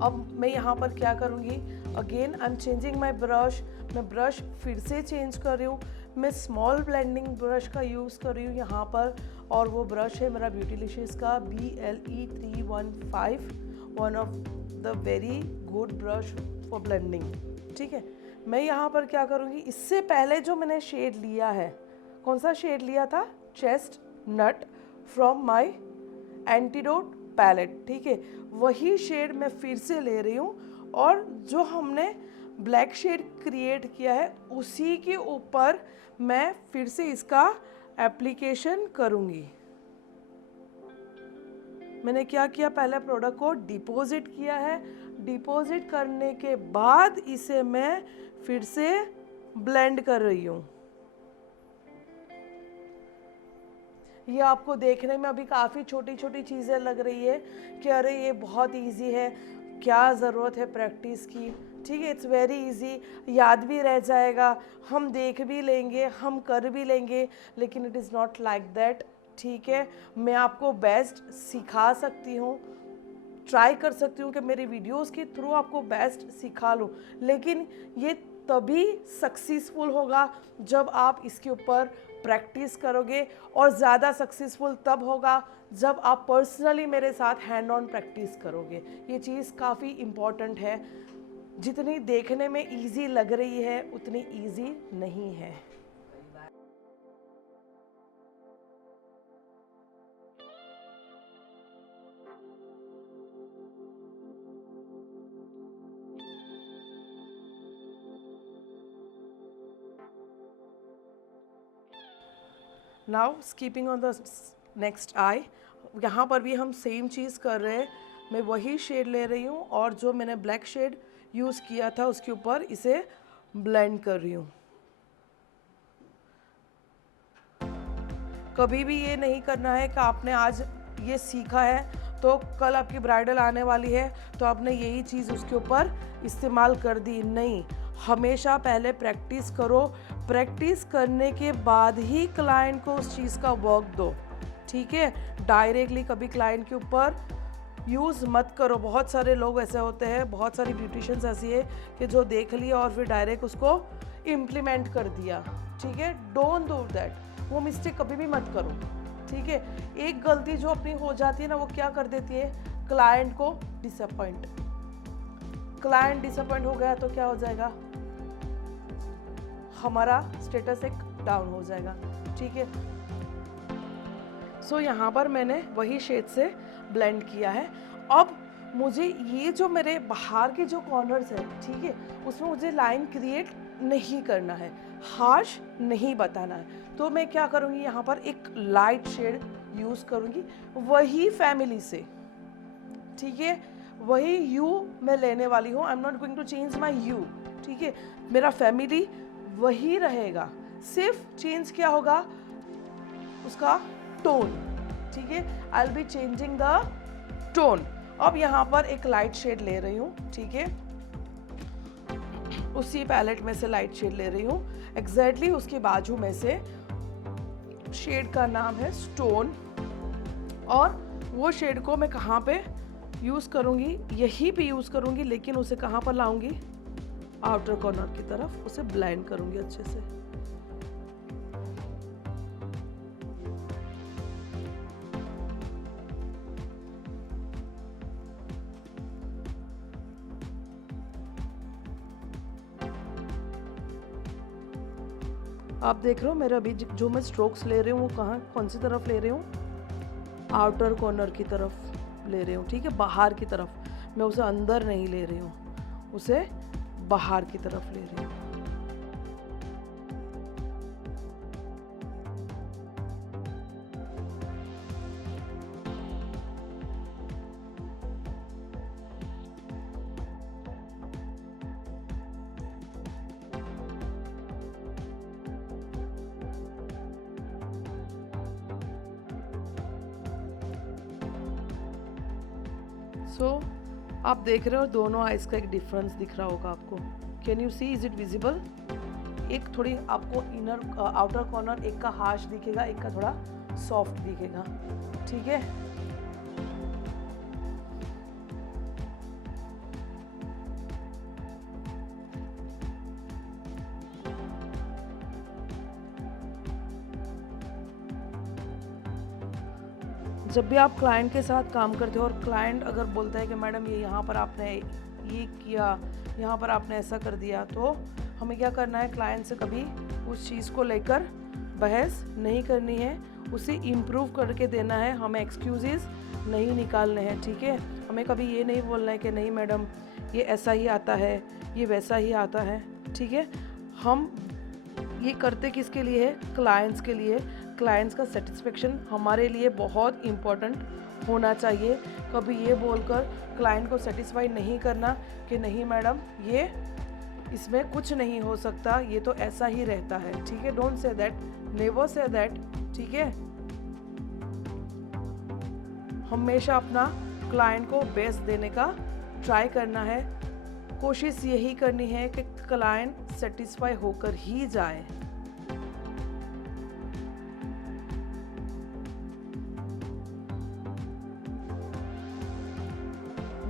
अब मैं यहाँ पर क्या करूँगी, again I am changing my brush. मैं ब्रश फिर से चेंज कर रही हूँ। मैं स्मॉल ब्लेंडिंग ब्रश का यूज़ कर रही हूँ यहाँ पर, और वो ब्रश है मेरा ब्यूटीलिशियस का BLE 315, one of the very good brush for blending, ठीक है। मैं यहाँ पर क्या करूँगी, इससे पहले जो मैंने शेड लिया है, कौन सा शेड लिया था, chestnut from my antidote palette, ठीक है, वही शेड मैं फिर से ले रही हूँ। और जो हमने ब्लैक शेड क्रिएट किया है उसी के ऊपर मैं फिर से इसका एप्लीकेशन करूँगी। मैंने क्या किया, पहले प्रोडक्ट को डिपॉजिट किया है, डिपॉजिट करने के बाद इसे मैं फिर से ब्लेंड कर रही हूँ। ये आपको देखने में अभी काफ़ी छोटी छोटी चीज़ें लग रही है कि अरे ये बहुत इजी है, क्या ज़रूरत है प्रैक्टिस की, ठीक है। इट्स वेरी इजी, याद भी रह जाएगा, हम देख भी लेंगे, हम कर भी लेंगे, लेकिन it is not like that, ठीक है। मैं आपको बेस्ट सिखा सकती हूँ, ट्राई कर सकती हूँ कि मेरी वीडियोस के थ्रू आपको बेस्ट सिखा लूँ, लेकिन ये तभी सक्सेसफुल होगा जब आप इसके ऊपर प्रैक्टिस करोगे, और ज़्यादा सक्सेसफुल तब होगा जब आप पर्सनली मेरे साथ हैंड ऑन प्रैक्टिस करोगे। ये चीज़ काफ़ी इम्पॉर्टेंट है, जितनी देखने में इजी लग रही है उतनी इजी नहीं है। Now skipping on the next eye, यहाँ पर भी हम सेम चीज़ कर रहे हैं। मैं वही शेड ले रही हूँ और जो मैंने ब्लैक शेड यूज़ किया था उसके ऊपर इसे ब्लेंड कर रही हूँ। कभी भी ये नहीं करना है कि आपने आज ये सीखा है तो कल आपकी ब्राइडल आने वाली है तो आपने यही चीज़ उसके ऊपर इस्तेमाल कर दी, नहीं। हमेशा पहले प्रैक्टिस करो, प्रैक्टिस करने के बाद ही क्लाइंट को उस चीज़ का वर्क दो, ठीक है। डायरेक्टली कभी क्लाइंट के ऊपर यूज़ मत करो। बहुत सारे लोग ऐसे होते हैं, बहुत सारी ब्यूटिशियंस ऐसी है कि जो देख लिया और फिर डायरेक्ट उसको इम्प्लीमेंट कर दिया, ठीक है। डोंट डू दैट, वो मिस्टेक कभी भी मत करो, ठीक है। एक गलती जो अपनी हो जाती है ना, वो क्या कर देती है, क्लाइंट को डिसअपॉइंट। क्लाइंट डिसअपॉइंट हो गया तो क्या हो जाएगा, हमारा स्टेटस एक डाउन हो जाएगा, ठीक है। सो यहाँ पर मैंने वही शेड से ब्लेंड किया है। अब मुझे ये जो मेरे बाहर के जो कॉर्नर्स है, ठीक है, उसमें मुझे लाइन क्रिएट नहीं करना है, हार्श नहीं बताना है। तो मैं क्या करूँगी, यहाँ पर एक लाइट शेड यूज़ करूँगी, वही फैमिली से, ठीक है। वही यू मैं लेने वाली हूँ। I am not going to change my hue, ठीक है। मेरा फैमिली वही रहेगा, सिर्फ चेंज क्या होगा, उसका टोन, ठीक है। I will be changing the tone. अब यहाँ पर एक लाइट शेड ले रही हूँ, ठीक है। उसी पैलेट में से लाइट शेड ले रही हूँ। एग्जैक्टली उसके बाजू में से शेड का नाम है स्टोन, और वो शेड को मैं कहाँ पे यूज़ करूँगी, यहीं पे यूज़ करूँगी, लेकिन उसे कहाँ पर लाऊंगी, आउटर कॉर्नर की तरफ, उसे ब्लेंड करूँगी अच्छे से। आप देख रहे हो मेरा अभी जो मैं स्ट्रोक्स ले रही हूँ वो कहाँ, कौन सी तरफ ले रही हूँ, आउटर कॉर्नर की तरफ ले रही हूँ, ठीक है, बाहर की तरफ। मैं उसे अंदर नहीं ले रही हूँ, उसे बाहर की तरफ ले रही हूँ। आप देख रहे हो दोनों आइज का एक डिफरेंस दिख रहा होगा आपको। Can you see, is it visible? एक थोड़ी आपको इनर आउटर कॉर्नर एक का हार्श दिखेगा, एक का थोड़ा सॉफ्ट दिखेगा, ठीक है। जब भी आप क्लाइंट के साथ काम करते हो और क्लाइंट अगर बोलता है कि मैडम ये यहाँ पर आपने ये किया, यहाँ पर आपने ऐसा कर दिया, तो हमें क्या करना है, क्लाइंट से कभी उस चीज़ को लेकर बहस नहीं करनी है, उसे इम्प्रूव करके देना है। हमें एक्सक्यूज़ेस नहीं निकालने हैं, ठीक है। हमें कभी ये नहीं बोलना है कि नहीं मैडम ये ऐसा ही आता है, ये वैसा ही आता है, ठीक है। हम ये करते किसके लिए है, क्लाइंट्स के लिए। क्लाइंट्स का सेटिस्फेक्शन हमारे लिए बहुत इम्पोर्टेंट होना चाहिए। कभी ये बोलकर क्लाइंट को सेटिस्फाई नहीं करना कि नहीं मैडम ये इसमें कुछ नहीं हो सकता, ये तो ऐसा ही रहता है, ठीक है। Don't say that, never say that, ठीक है। हमेशा अपना क्लाइंट को बेस्ट देने का ट्राई करना है। कोशिश यही करनी है कि क्लाइंट सेटिस्फाई होकर ही जाए।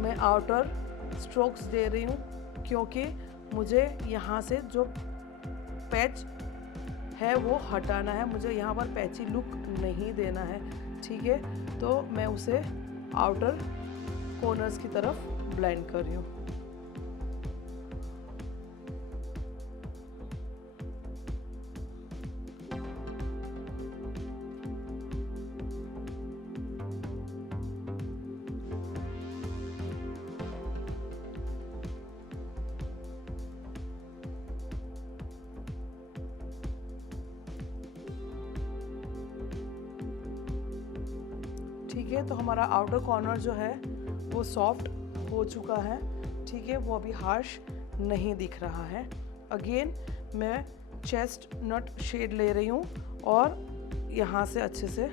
मैं आउटर स्ट्रोक्स दे रही हूँ क्योंकि मुझे यहाँ से जो पैच है वो हटाना है, मुझे यहाँ पर पैची लुक नहीं देना है, ठीक है। तो मैं उसे आउटर कॉर्नर्स की तरफ ब्लेंड कर रही हूँ। ठीक है, तो हमारा आउटर कॉर्नर जो है वो सॉफ्ट हो चुका है, ठीक है, वो अभी हार्श नहीं दिख रहा है। अगेन मैं चेस्ट नट शेड ले रही हूँ और यहाँ से अच्छे से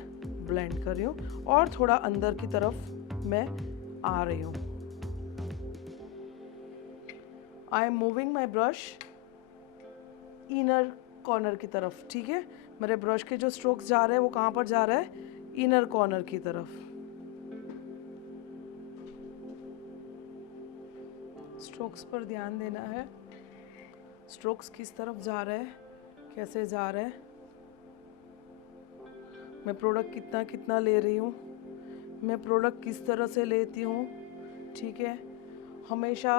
ब्लेंड कर रही हूँ और थोड़ा अंदर की तरफ मैं आ रही हूँ। I am moving my brush inner corner की तरफ, ठीक है। मेरे ब्रश के जो स्ट्रोक्स जा रहे हैं वो कहाँ पर जा रहा है, इनर कॉर्नर की तरफ। स्ट्रोक्स पर ध्यान देना है, स्ट्रोक्स किस तरफ जा रहे हैं, कैसे जा रहे हैं, मैं प्रोडक्ट कितना कितना ले रही हूँ, मैं प्रोडक्ट किस तरह से लेती हूँ। ठीक है, हमेशा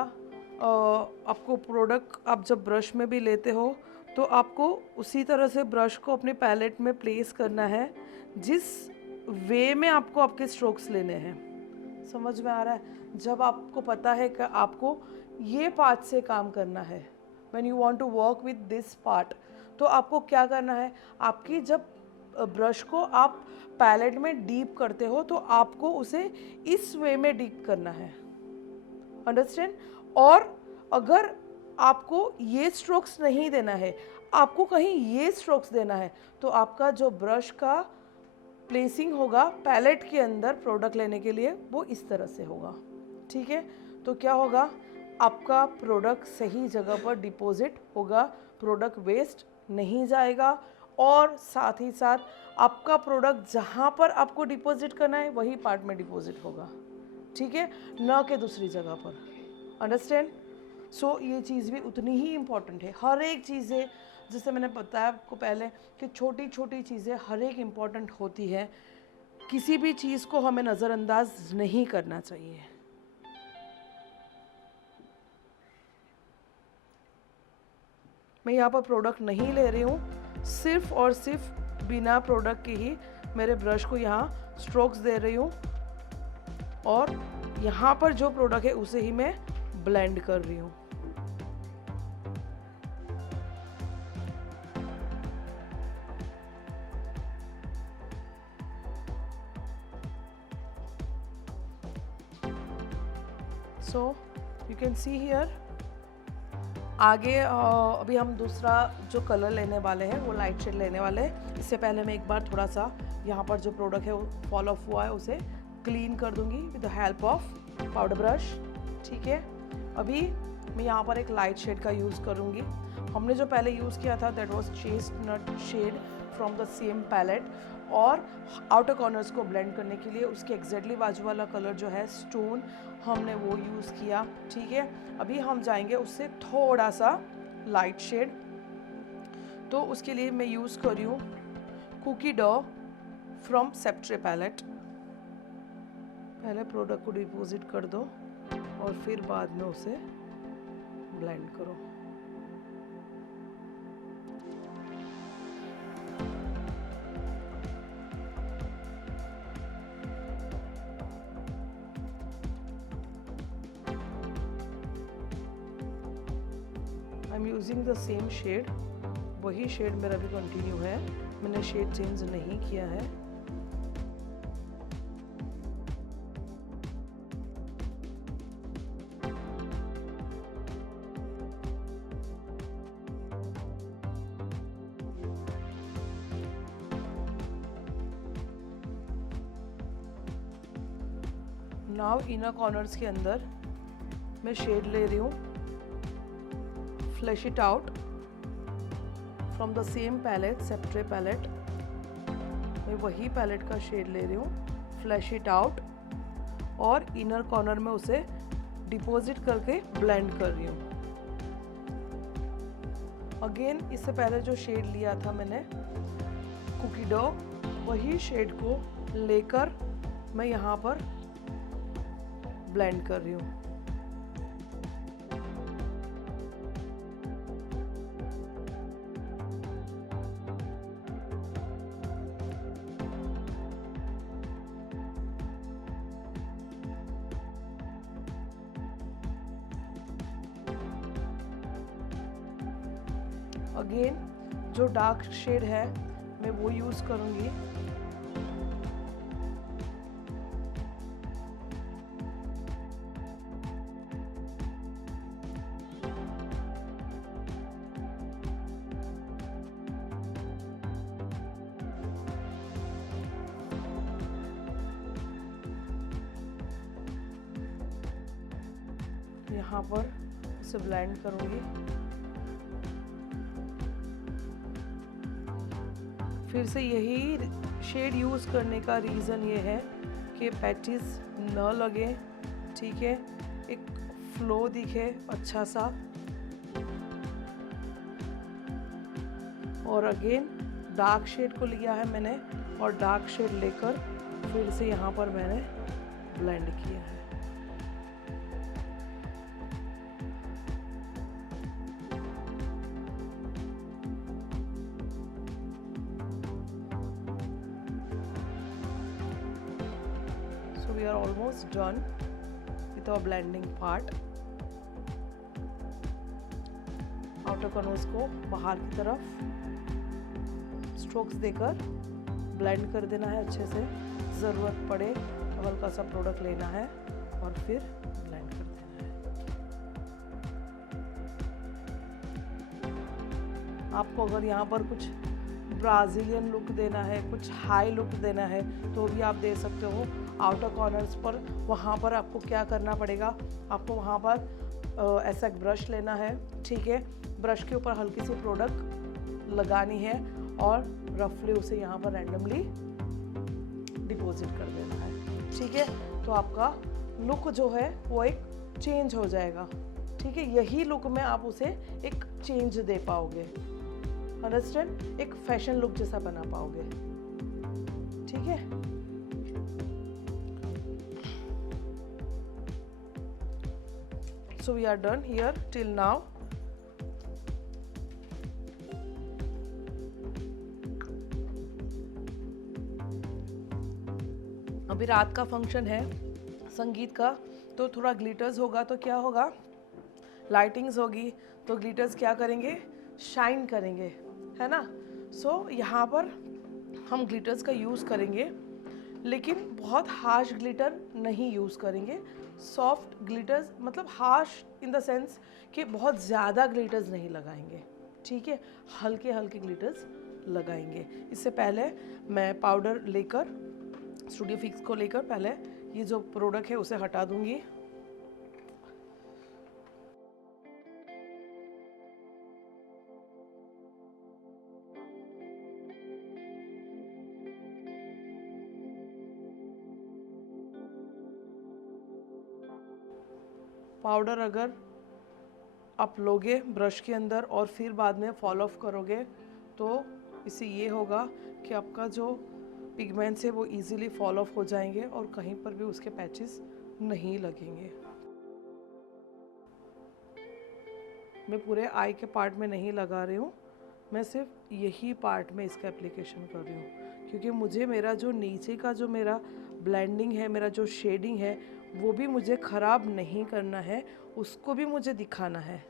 आपको प्रोडक्ट आप जब ब्रश में भी लेते हो तो आपको उसी तरह से ब्रश को अपने पैलेट में प्लेस करना है जिस वे में आपको आपके स्ट्रोक्स लेने हैं। समझ में आ रहा है? जब आपको पता है कि आपको ये पार्ट से काम करना है, when you want to work with this part, तो आपको क्या करना है, आपकी जब ब्रश को आप पैलेट में डीप करते हो तो आपको उसे इस वे में डीप करना है। अंडरस्टैंड? और अगर आपको ये स्ट्रोक्स नहीं देना है, आपको कहीं ये स्ट्रोक्स देना है, तो आपका जो ब्रश का प्लेसिंग होगा पैलेट के अंदर प्रोडक्ट लेने के लिए वो इस तरह से होगा। ठीक है, तो क्या होगा, आपका प्रोडक्ट सही जगह पर डिपॉजिट होगा, प्रोडक्ट वेस्ट नहीं जाएगा, और साथ ही साथ आपका प्रोडक्ट जहाँ पर आपको डिपॉजिट करना है वही पार्ट में डिपॉजिट होगा। ठीक है, ना कि दूसरी जगह पर। अंडरस्टैंड? सो ये चीज़ भी उतनी ही इम्पॉर्टेंट है। हर एक चीज़ें, जैसे मैंने बताया आपको पहले कि छोटी छोटी चीज़ें हर एक इम्पॉर्टेंट होती है, किसी भी चीज़ को हमें नज़रअंदाज नहीं करना चाहिए। मैं यहाँ पर प्रोडक्ट नहीं ले रही हूँ, सिर्फ और सिर्फ बिना प्रोडक्ट के ही मेरे ब्रश को यहाँ स्ट्रोक्स दे रही हूँ, और यहाँ पर जो प्रोडक्ट है उसे ही मैं ब्लेंड कर रही हूँ। So you can see here, आगे अभी हम दूसरा जो कलर लेने वाले हैं वो लाइट शेड लेने वाले हैं। इससे पहले मैं एक बार थोड़ा सा यहाँ पर जो प्रोडक्ट है वो फॉल ऑफ हुआ है उसे क्लीन कर दूंगी with the help of powder brush. ठीक है, अभी मैं यहाँ पर एक लाइट शेड का यूज़ करूँगी। हमने जो पहले यूज़ किया था that was chestnut shade from the same palette, और आउटर कॉर्नर्स को ब्लेंड करने के लिए उसके एग्जैक्टली बाजू वाला कलर जो है स्टोन, हमने वो यूज़ किया। ठीक है, अभी हम जाएंगे उससे थोड़ा सा लाइट शेड, तो उसके लिए मैं यूज़ कर रही हूँ cookie dough from sceptre palette. पहले प्रोडक्ट को डिपॉजिट कर दो और फिर बाद में उसे ब्लेंड करो। I am using the same shade, वही शेड मेरा भी कंटिन्यू है, मैंने शेड चेंज नहीं किया है। नाउ इनर कॉर्नर्स के अंदर मैं शेड ले रही हूँ flash it out from the same palette, Sceptre palette. मैं वही पैलेट का शेड ले रही हूँ, फ्लैश इट आउट, और इनर कॉर्नर में उसे डिपॉजिट करके ब्लेंड कर रही हूँ। अगेन इससे पहले जो शेड लिया था मैंने कुकी डॉ, वही शेड को लेकर मैं यहाँ पर ब्लेंड कर रही हूँ। अगेन जो डार्क शेड है मैं वो यूज़ करूँगी। यहाँ पर इसे ब्लेंड करूँगी। फिर से यही शेड यूज़ करने का रीज़न ये है कि पैचेस न लगे, ठीक है, एक फ्लो दिखे अच्छा सा। और अगेन डार्क शेड को लिया है मैंने और डार्क शेड लेकर फिर से यहाँ पर मैंने ब्लेंड किया है। So we are almost done with our blending part. Outer corners को बाहर की तरफ स्ट्रोक्स देकर ब्लेंड कर देना है अच्छे से। ज़रूरत पड़े तो हल्का सा प्रोडक्ट लेना है और फिर ब्लेंड कर देना है। आपको अगर यहाँ पर कुछ ब्राज़ीलियन लुक देना है, कुछ हाई लुक देना है तो भी आप दे सकते हो आउटर कॉर्नर्स पर। वहाँ पर आपको क्या करना पड़ेगा, आपको वहाँ पर ऐसा एक ब्रश लेना है, ठीक है। ब्रश के ऊपर हल्की सी प्रोडक्ट लगानी है और रफली उसे यहाँ पर रैंडमली डिपॉजिट कर देना है, ठीक है। तो आपका लुक जो है वो एक चेंज हो जाएगा, ठीक है। यही लुक में आप उसे एक चेंज दे पाओगे, अंडरस्टैंड, एक फैशन लुक जैसा बना पाओगे, ठीक है। So we are done here till now. अभी रात का फंक्शन है संगीत का, तो थोड़ा ग्लिटर्स होगा तो क्या होगा, लाइटिंग्स होगी तो ग्लिटर्स क्या करेंगे, शाइन करेंगे, है ना। सो यहाँ पर हम ग्लिटर्स का यूज़ करेंगे, लेकिन बहुत हार्श ग्लिटर नहीं यूज़ करेंगे। सॉफ्ट ग्लिटर्स, मतलब हार्श इन द सेंस कि बहुत ज़्यादा ग्लिटर्स नहीं लगाएंगे, ठीक है। हल्के हल्के ग्लिटर्स लगाएंगे। इससे पहले मैं पाउडर लेकर, स्टूडियो फिक्स को लेकर पहले ये जो प्रोडक्ट है उसे हटा दूंगी। पाउडर अगर आप लोगे ब्रश के अंदर और फिर बाद में फॉल ऑफ करोगे तो इससे ये होगा कि आपका जो पिगमेंट्स है वो इजीली फॉल ऑफ हो जाएंगे और कहीं पर भी उसके पैचेस नहीं लगेंगे। मैं पूरे आई के पार्ट में नहीं लगा रही हूँ, मैं सिर्फ यही पार्ट में इसका एप्लीकेशन कर रही हूँ, क्योंकि मुझे मेरा जो नीचे का जो मेरा ब्लेंडिंग है, मेरा जो शेडिंग है, वो भी मुझे ख़राब नहीं करना है, उसको भी मुझे दिखाना है।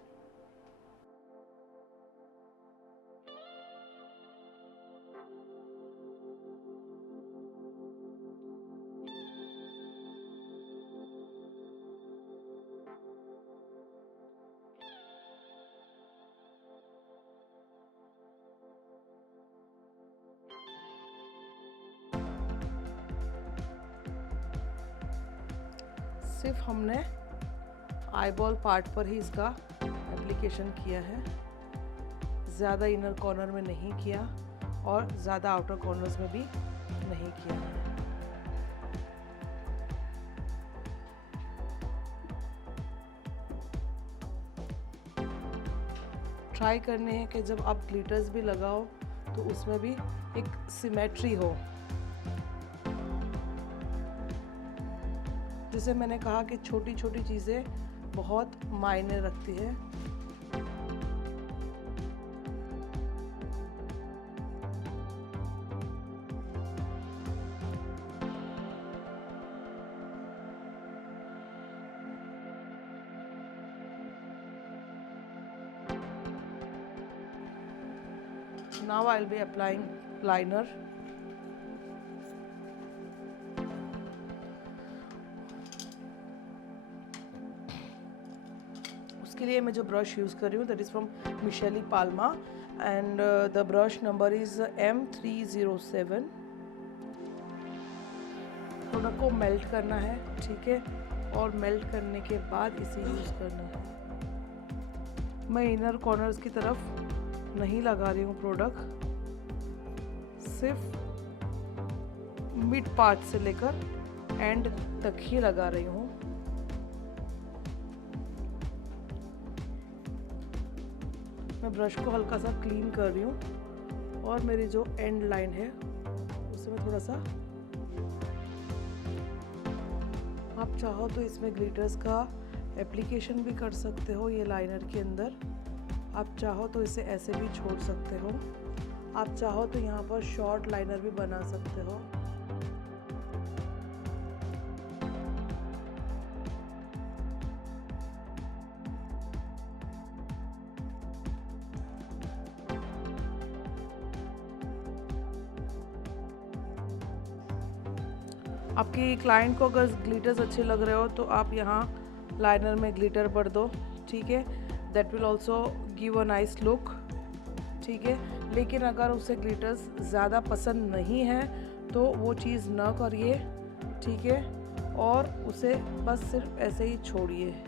सिर्फ हमने आईबॉल पार्ट पर ही इसका एप्लीकेशन किया है, ज़्यादा इनर कॉर्नर में नहीं किया और ज़्यादा आउटर कॉर्नर्स में भी नहीं किया है। ट्राई करने हैं कि जब आप ग्लिटर्स भी लगाओ तो उसमें भी एक सिमेट्री हो। जैसे मैंने कहा कि छोटी छोटी चीज़ें बहुत मायने रखती है। Now I'll be applying liner. उसके लिए मैं जो ब्रश यूज़ कर रही हूँ that is from Michelle Palma and the brush number is M307। Product को मेल्ट करना है, ठीक है, और मेल्ट करने के बाद इसे यूज़ करना है। मैं इनर कॉर्नर्स की तरफ नहीं लगा रही हूँ प्रोडक्ट, सिर्फ मिड पार्ट से लेकर एंड तक ही लगा रही हूँ। मैं ब्रश को हल्का सा क्लीन कर रही हूँ और मेरी जो एंड लाइन है उसे मैं थोड़ा सा, आप चाहो तो इसमें ग्लिटर्स का एप्लीकेशन भी कर सकते हो ये लाइनर के अंदर। आप चाहो तो इसे ऐसे भी छोड़ सकते हो। आप चाहो तो यहाँ पर शॉर्ट लाइनर भी बना सकते हो। आपकी क्लाइंट को अगर ग्लिटर्स अच्छे लग रहे हो तो आप यहाँ लाइनर में ग्लिटर भर दो, ठीक है। That will also give a nice look, ठीक है। लेकिन अगर उसे ग्लिटर्स ज़्यादा पसंद नहीं है तो वो चीज़ ना करिए, ठीक है, और उसे बस सिर्फ ऐसे ही छोड़िए।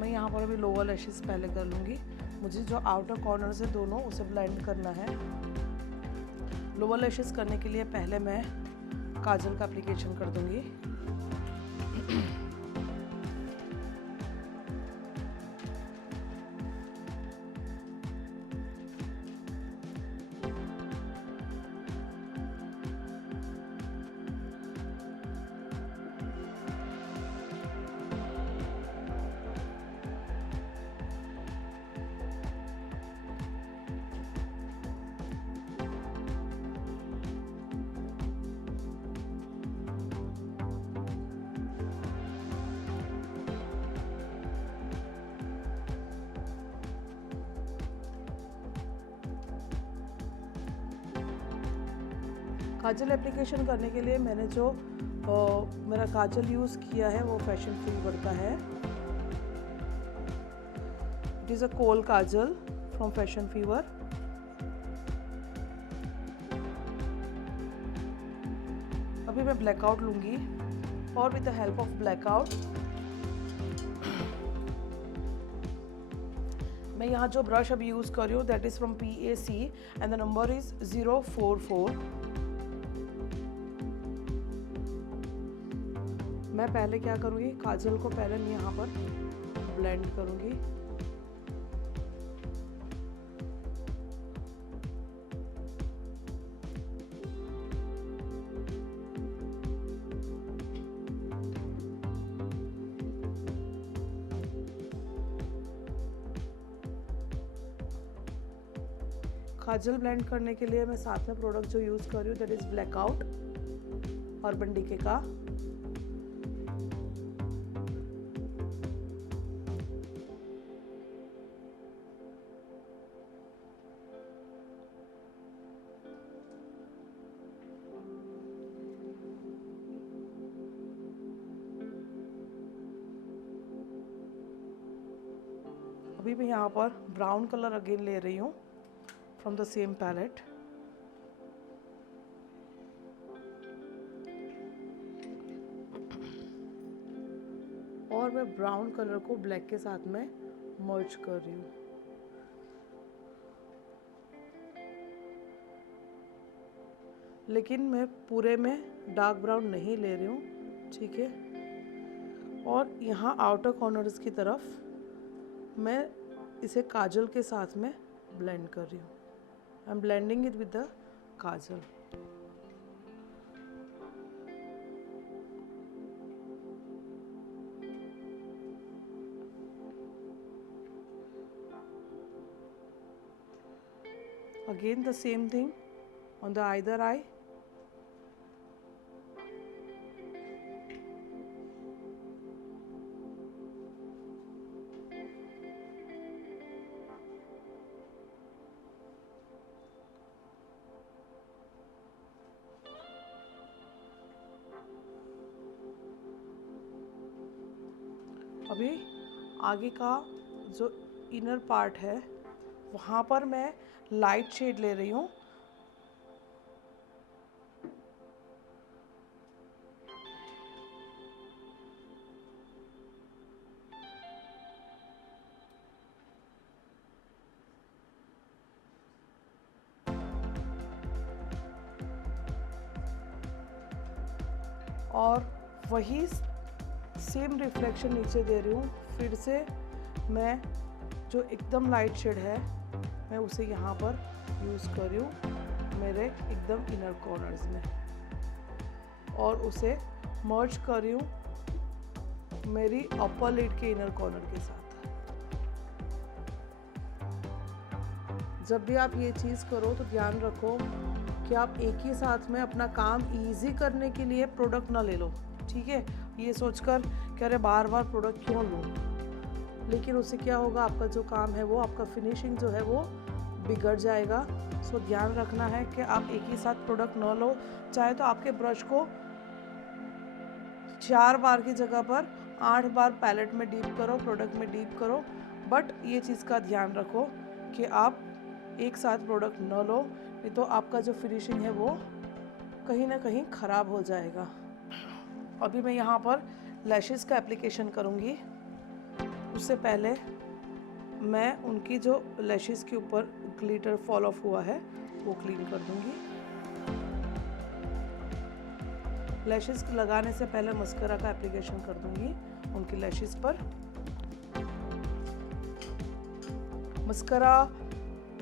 मैं यहाँ पर अभी लोअर लैशेस पहले कर लूँगी। मुझे जो आउटर कॉर्नर्स है दोनों उसे ब्लेंड करना है। लोअर लैशेस करने के लिए पहले मैं काजल का एप्लीकेशन कर दूँगी। काजल एप्लीकेशन करने के लिए मैंने जो मेरा काजल यूज़ किया है वो फैशन फीवर का है। It is a kohl kajal from fashion fever. अभी मैं ब्लैकआउट लूँगी और with the help of blackout मैं यहाँ जो ब्रश अभी यूज़ कर रही हूँ that is from PAC and the number is 044। मैं पहले क्या करूँगी, काजल को पहले मैं यहाँ पर ब्लेंड करूँगी। काजल ब्लेंड करने के लिए मैं साथ में प्रोडक्ट जो यूज़ कर रही हूँ that is blackout urban decay का। अभी मैं यहाँ पर ब्राउन कलर अगेन ले रही हूँ फ्रॉम द सेम पैलेट। और मैं ब्राउन कलर को ब्लैक के साथ में मर्ज कर रही हूँ। लेकिन मैं पूरे में डार्क ब्राउन नहीं ले रही हूँ, ठीक है। और यहाँ आउटर कॉर्नर्स की तरफ मैं इसे काजल के साथ में ब्लेंड कर रही हूँ। I M blending it with the Kajal. Again the same thing on the either eye. अभी आगे का जो इनर पार्ट है वहाँ पर मैं लाइट शेड ले रही हूँ। और वही सेम रिफ्लेक्शन नीचे दे रही हूँ। फिर से मैं जो एकदम लाइट शेड है मैं उसे यहाँ पर यूज़ कर रही हूँ मेरे एकदम इनर कॉर्नर्स में, और उसे मर्ज कर रही हूँ मेरी अपर लिड के इनर कॉर्नर के साथ। जब भी आप ये चीज़ करो तो ध्यान रखो कि आप एक ही साथ में अपना काम इजी करने के लिए प्रोडक्ट ना ले लो, ठीक है। ये सोचकर कि अरे बार बार प्रोडक्ट क्यों लूँ, लेकिन उससे क्या होगा, आपका जो काम है वो, आपका फिनिशिंग जो है वो बिगड़ जाएगा। सो ध्यान रखना है कि आप एक ही साथ प्रोडक्ट ना लो। चाहे तो आपके ब्रश को 4 बार की जगह पर 8 बार पैलेट में डीप करो, प्रोडक्ट में डीप करो, बट ये चीज़ का ध्यान रखो कि आप एक साथ प्रोडक्ट न लो, नहीं तो आपका जो फिनिशिंग है वो कहीं ना कहीं ख़राब हो जाएगा। अभी मैं यहाँ पर लैशेस का एप्लीकेशन करूँगी। उससे पहले मैं उनकी जो लैशेस के ऊपर ग्लिटर फॉल ऑफ हुआ है वो क्लीन कर दूँगी। लैशेस लगाने से पहले मस्करा का एप्लीकेशन कर दूँगी उनकी लैशेस पर। मस्करा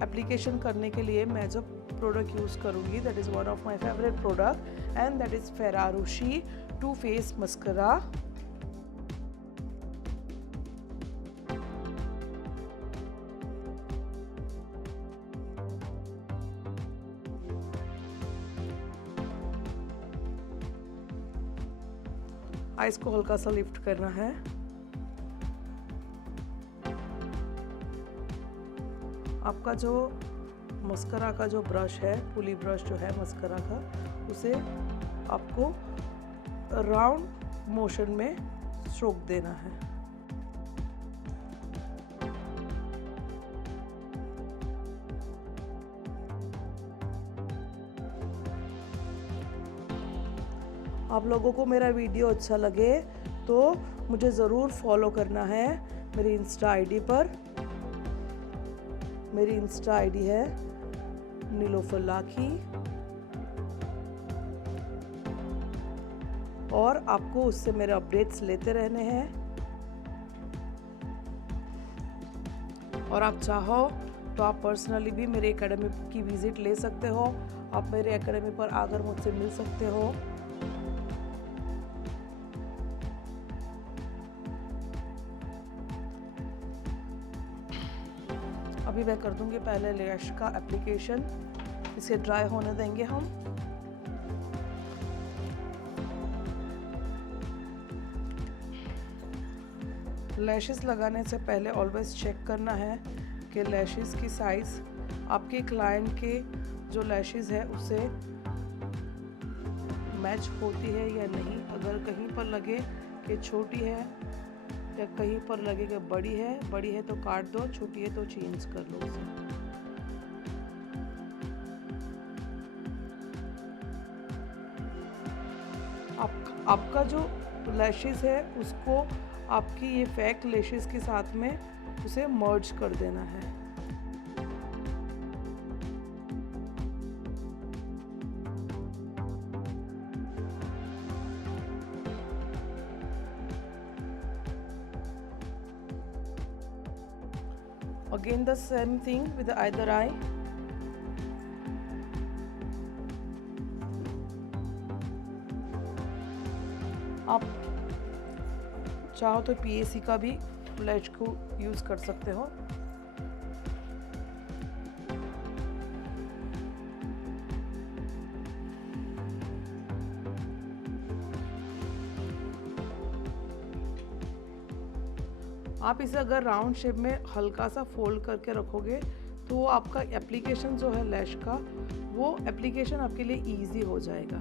एप्लीकेशन करने के लिए मैं जो प्रोडक्ट यूज़ करूँगी, that is one of my favourite product and that is Ferraroshi Too Faced mascara. Eyes को हल्का सा लिफ्ट करना है। आपका जो मस्करा का जो ब्रश है, पुली ब्रश जो है मस्करा का, उसे आपको राउंड मोशन में स्ट्रोक देना है। आप लोगों को मेरा वीडियो अच्छा लगे तो मुझे ज़रूर फॉलो करना है मेरी इंस्टा आईडी पर। मेरी इंस्टा आईडी है नीलोफर लाखी, और आपको उससे मेरे अपडेट्स लेते रहने हैं। और आप चाहो तो आप पर्सनली भी मेरे एकेडमी की विज़िट ले सकते हो। आप मेरे एकेडमी पर आकर मुझसे मिल सकते हो। अभी मैं कर दूंगी पहले लैश का एप्लीकेशन, इसे ड्राई होने देंगे हम। लैशेस लगाने से पहले ऑलवेज चेक करना है कि लैशेस की साइज़ आपके क्लाइंट के जो लैशेस है उससे मैच होती है या नहीं। अगर कहीं पर लगे कि छोटी है या कहीं पर लगे कि बड़ी है तो काट दो, छोटी है तो चेंज कर लो उसे। आपका जो लैशेस है उसको आपकी ये फेक लैशेस के साथ में उसे मर्ज कर देना है। Again the same thing with the other eye. आप चाहो तो PAC का भी लैश को यूज़ कर सकते हो। आप इसे अगर राउंड शेप में हल्का सा फोल्ड करके रखोगे तो वो आपका एप्लीकेशन जो है लैश का, वो एप्लीकेशन आपके लिए इजी हो जाएगा।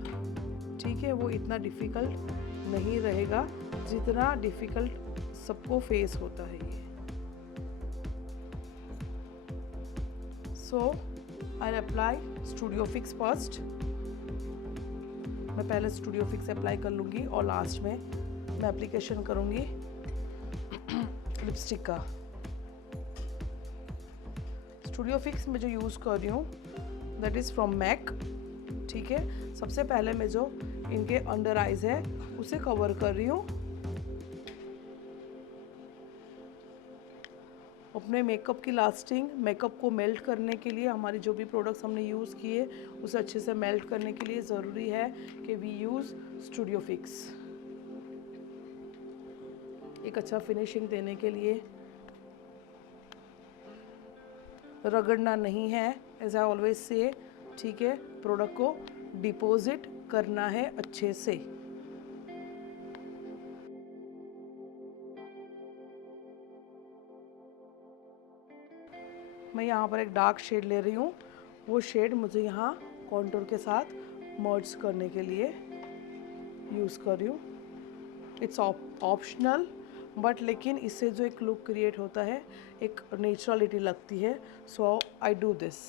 ठीक है, वो इतना डिफ़िकल्ट नहीं रहेगा जितना डिफ़िकल्ट सबको फेस होता है ये। So I apply studio fix first. मैं पहले स्टूडियो फिक्स अप्लाई कर लूँगी और लास्ट में मैं एप्लीकेशन करूँगी लिपस्टिक का। स्टूडियो फिक्स में जो यूज़ कर रही हूँ दैट इज़ फ्रॉम मैक। ठीक है, सबसे पहले मैं जो इनके अंडर आइज है उसे कवर कर रही हूँ। अपने मेकअप की लास्टिंग, मेकअप को मेल्ट करने के लिए, हमारी जो भी प्रोडक्ट्स हमने यूज़ किए उसे अच्छे से मेल्ट करने के लिए ज़रूरी है कि वी यूज़ स्टूडियो फिक्स। एक अच्छा फिनिशिंग देने के लिए रगड़ना नहीं है, एज आई ऑलवेज से। ठीक है, प्रोडक्ट को डिपॉजिट करना है अच्छे से। मैं यहाँ पर एक डार्क शेड ले रही हूँ, वो शेड मुझे यहाँ कॉन्टूर के साथ मर्ज करने के लिए यूज़ कर रही हूँ। इट्स ऑप्शनल, बट लेकिन इससे जो एक लुक क्रिएट होता है, एक नेचुरलिटी लगती है, so I do this.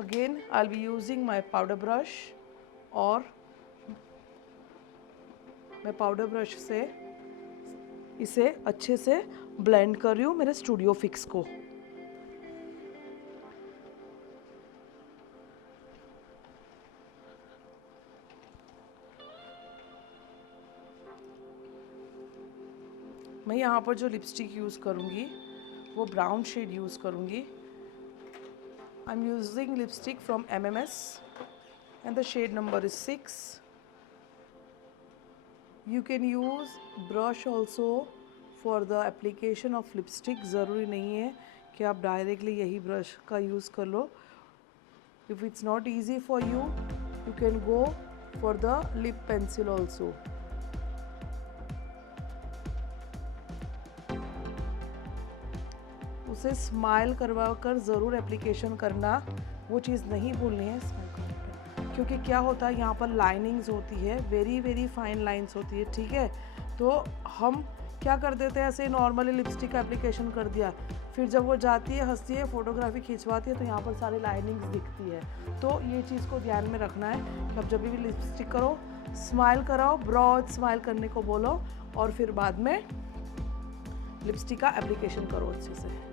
Again, I'll be using my powder brush और मैं पाउडर ब्रश से इसे अच्छे से ब्लेंड कर रही हूँ मेरे स्टूडियो फिक्स को। मैं यहाँ पर जो लिपस्टिक यूज़ करूँगी वो ब्राउन शेड यूज़ करूँगी। I'm using lipstick from MMS and the shade number is 6. You can use brush also for the application of lipstick. ज़रूरी नहीं है कि आप डायरेक्टली यही ब्रश का यूज़ कर लो। If it's not easy for you, you can go for the lip pencil also. उसे smile करवा कर ज़रूर एप्लीकेशन करना, वो चीज़ नहीं भूलनी है। क्योंकि क्या होता है, यहाँ पर लाइनिंग्स होती है, वेरी वेरी फाइन लाइंस होती है। ठीक है, तो हम क्या कर देते हैं, ऐसे नॉर्मली लिपस्टिक का एप्लीकेशन कर दिया, फिर जब वो जाती है, हंसती है, फोटोग्राफी खिंचवाती है, तो यहाँ पर सारी लाइनिंग्स दिखती है। तो ये चीज़ को ध्यान में रखना है कि अब जब भी लिपस्टिक करो, स्माइल कराओ, ब्रॉड स्माइल करने को बोलो, और फिर बाद में लिपस्टिक का एप्लीकेशन करो अच्छे से।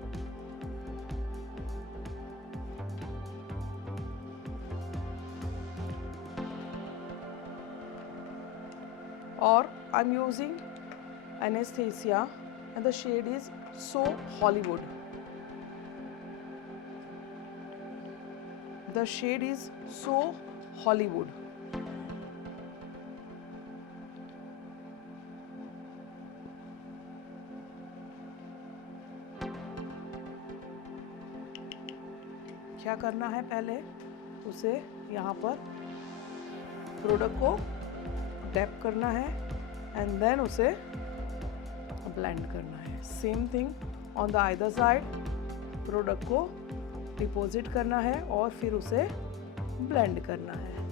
और I am using Anastasia and the shade is So Hollywood. The shade is So Hollywood. क्या करना है, पहले उसे यहाँ पर प्रोडक्ट को टैप करना है एंड देन उसे ब्लेंड करना है। Same thing on the other side, product को डिपॉजिट करना है और फिर उसे ब्लेंड करना है।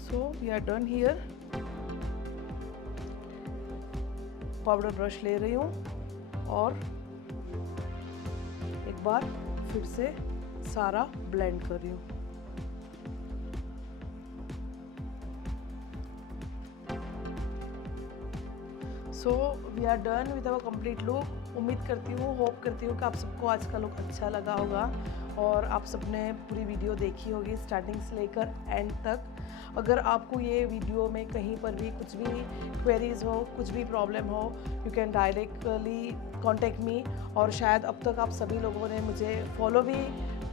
So we are done here. Powder brush ले रही हूँ और एक बार फिर से सारा ब्लेंड कर रही हूँ। So we are done with our complete look. उम्मीद करती हूँ, होप करती हूँ कि आप सबको आज का लुक अच्छा लगा होगा और आप सबने पूरी वीडियो देखी होगी स्टार्टिंग से लेकर एंड तक। अगर आपको ये वीडियो में कहीं पर भी कुछ भी क्वेरीज हो, कुछ भी प्रॉब्लम हो, you can directly contact me. और शायद अब तक आप सभी लोगों ने मुझे फॉलो भी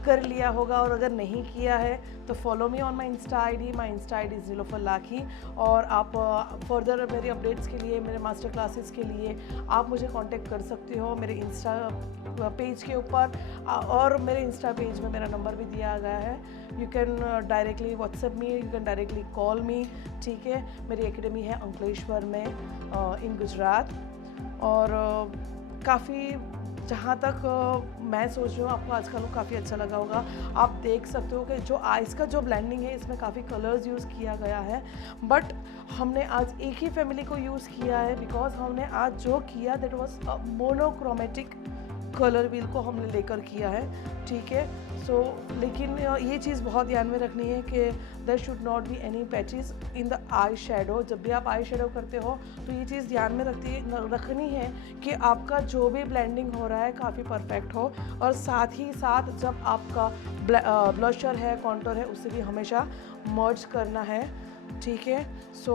कर लिया होगा, और अगर नहीं किया है तो follow me on my Insta I D is Nilofer Lakhi. और आप फर्दर मेरे अपडेट्स के लिए, मेरे मास्टर क्लासेस के लिए आप मुझे कांटेक्ट कर सकते हो मेरे इंस्टा पेज के ऊपर, और मेरे इंस्टा पेज में मेरा नंबर भी दिया गया है। You can directly WhatsApp me, you can directly call मी, ठीक है। मेरी एकेडमी है अंकलेश्वर में इन गुजरात। और काफ़ी जहाँ तक मैं सोच रही हूँ आपको आज का लुक काफ़ी अच्छा लगा होगा। आप देख सकते हो कि जो आइस का जो ब्लेंडिंग है इसमें काफ़ी कलर्स यूज़ किया गया है, बट हमने आज एक ही फैमिली को यूज़ किया है बिकॉज हमने आज जो किया that was monochromatic colour wheel को हमने लेकर किया है, ठीक है। सो लेकिन ये चीज़ बहुत ध्यान में रखनी है कि there should not be any patches in the eye shadow. जब भी आप आई शेडो करते हो तो ये चीज़ ध्यान में रखनी है कि आपका जो भी ब्लेंडिंग हो रहा है काफ़ी परफेक्ट हो, और साथ ही साथ जब आपका ब्लशर है, कॉन्टोर है, उसे भी हमेशा मर्ज करना है, ठीक है। सो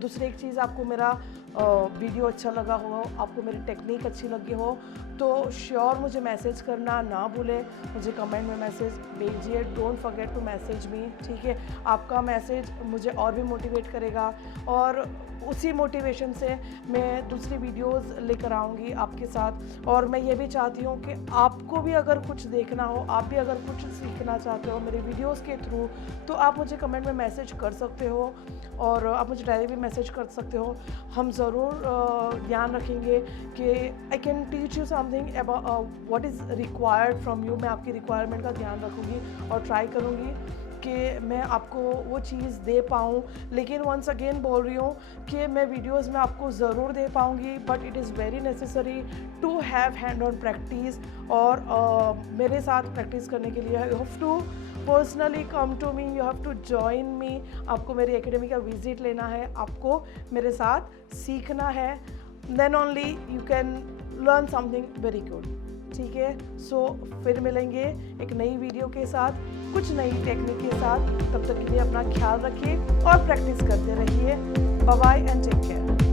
दूसरी एक चीज़, आपको मेरा वीडियो अच्छा लगा हो, आपको मेरी टेक्निक अच्छी लगी हो तो श्योर मुझे मैसेज करना ना भूलें, मुझे कमेंट में मैसेज भेजिए। Don't forget to message me, ठीक है। आपका मैसेज मुझे और भी मोटिवेट करेगा, और उसी मोटिवेशन से मैं दूसरी वीडियोस लेकर आऊँगी आपके साथ। और मैं ये भी चाहती हूँ कि आपको भी अगर कुछ देखना हो, आप भी अगर कुछ सीखना चाहते हो मेरे वीडियोस के थ्रू, तो आप मुझे कमेंट में मैसेज कर सकते हो, और आप मुझे डायरेक्ट भी मैसेज कर सकते हो। हम ज़रूर ध्यान रखेंगे कि I can teach you something about what is required from you. मैं आपकी रिक्वायरमेंट का ध्यान रखूँगी और ट्राई करूँगी कि मैं आपको वो चीज़ दे पाऊँ। लेकिन वंस अगेन बोल रही हूँ कि मैं वीडियोस में आपको ज़रूर दे पाऊँगी, but it is very necessary to have hand on practice. और मेरे साथ प्रैक्टिस करने के लिए you have to personally come to me, you have to join me. आपको मेरी एकेडमी का विजिट लेना है, आपको मेरे साथ सीखना है, then only you can learn something very good, ठीक है। सो फिर मिलेंगे एक नई वीडियो के साथ, कुछ नई टेक्निक के साथ। तब तक के लिए अपना ख्याल रखिए और प्रैक्टिस करते रहिए। Bye bye and take care.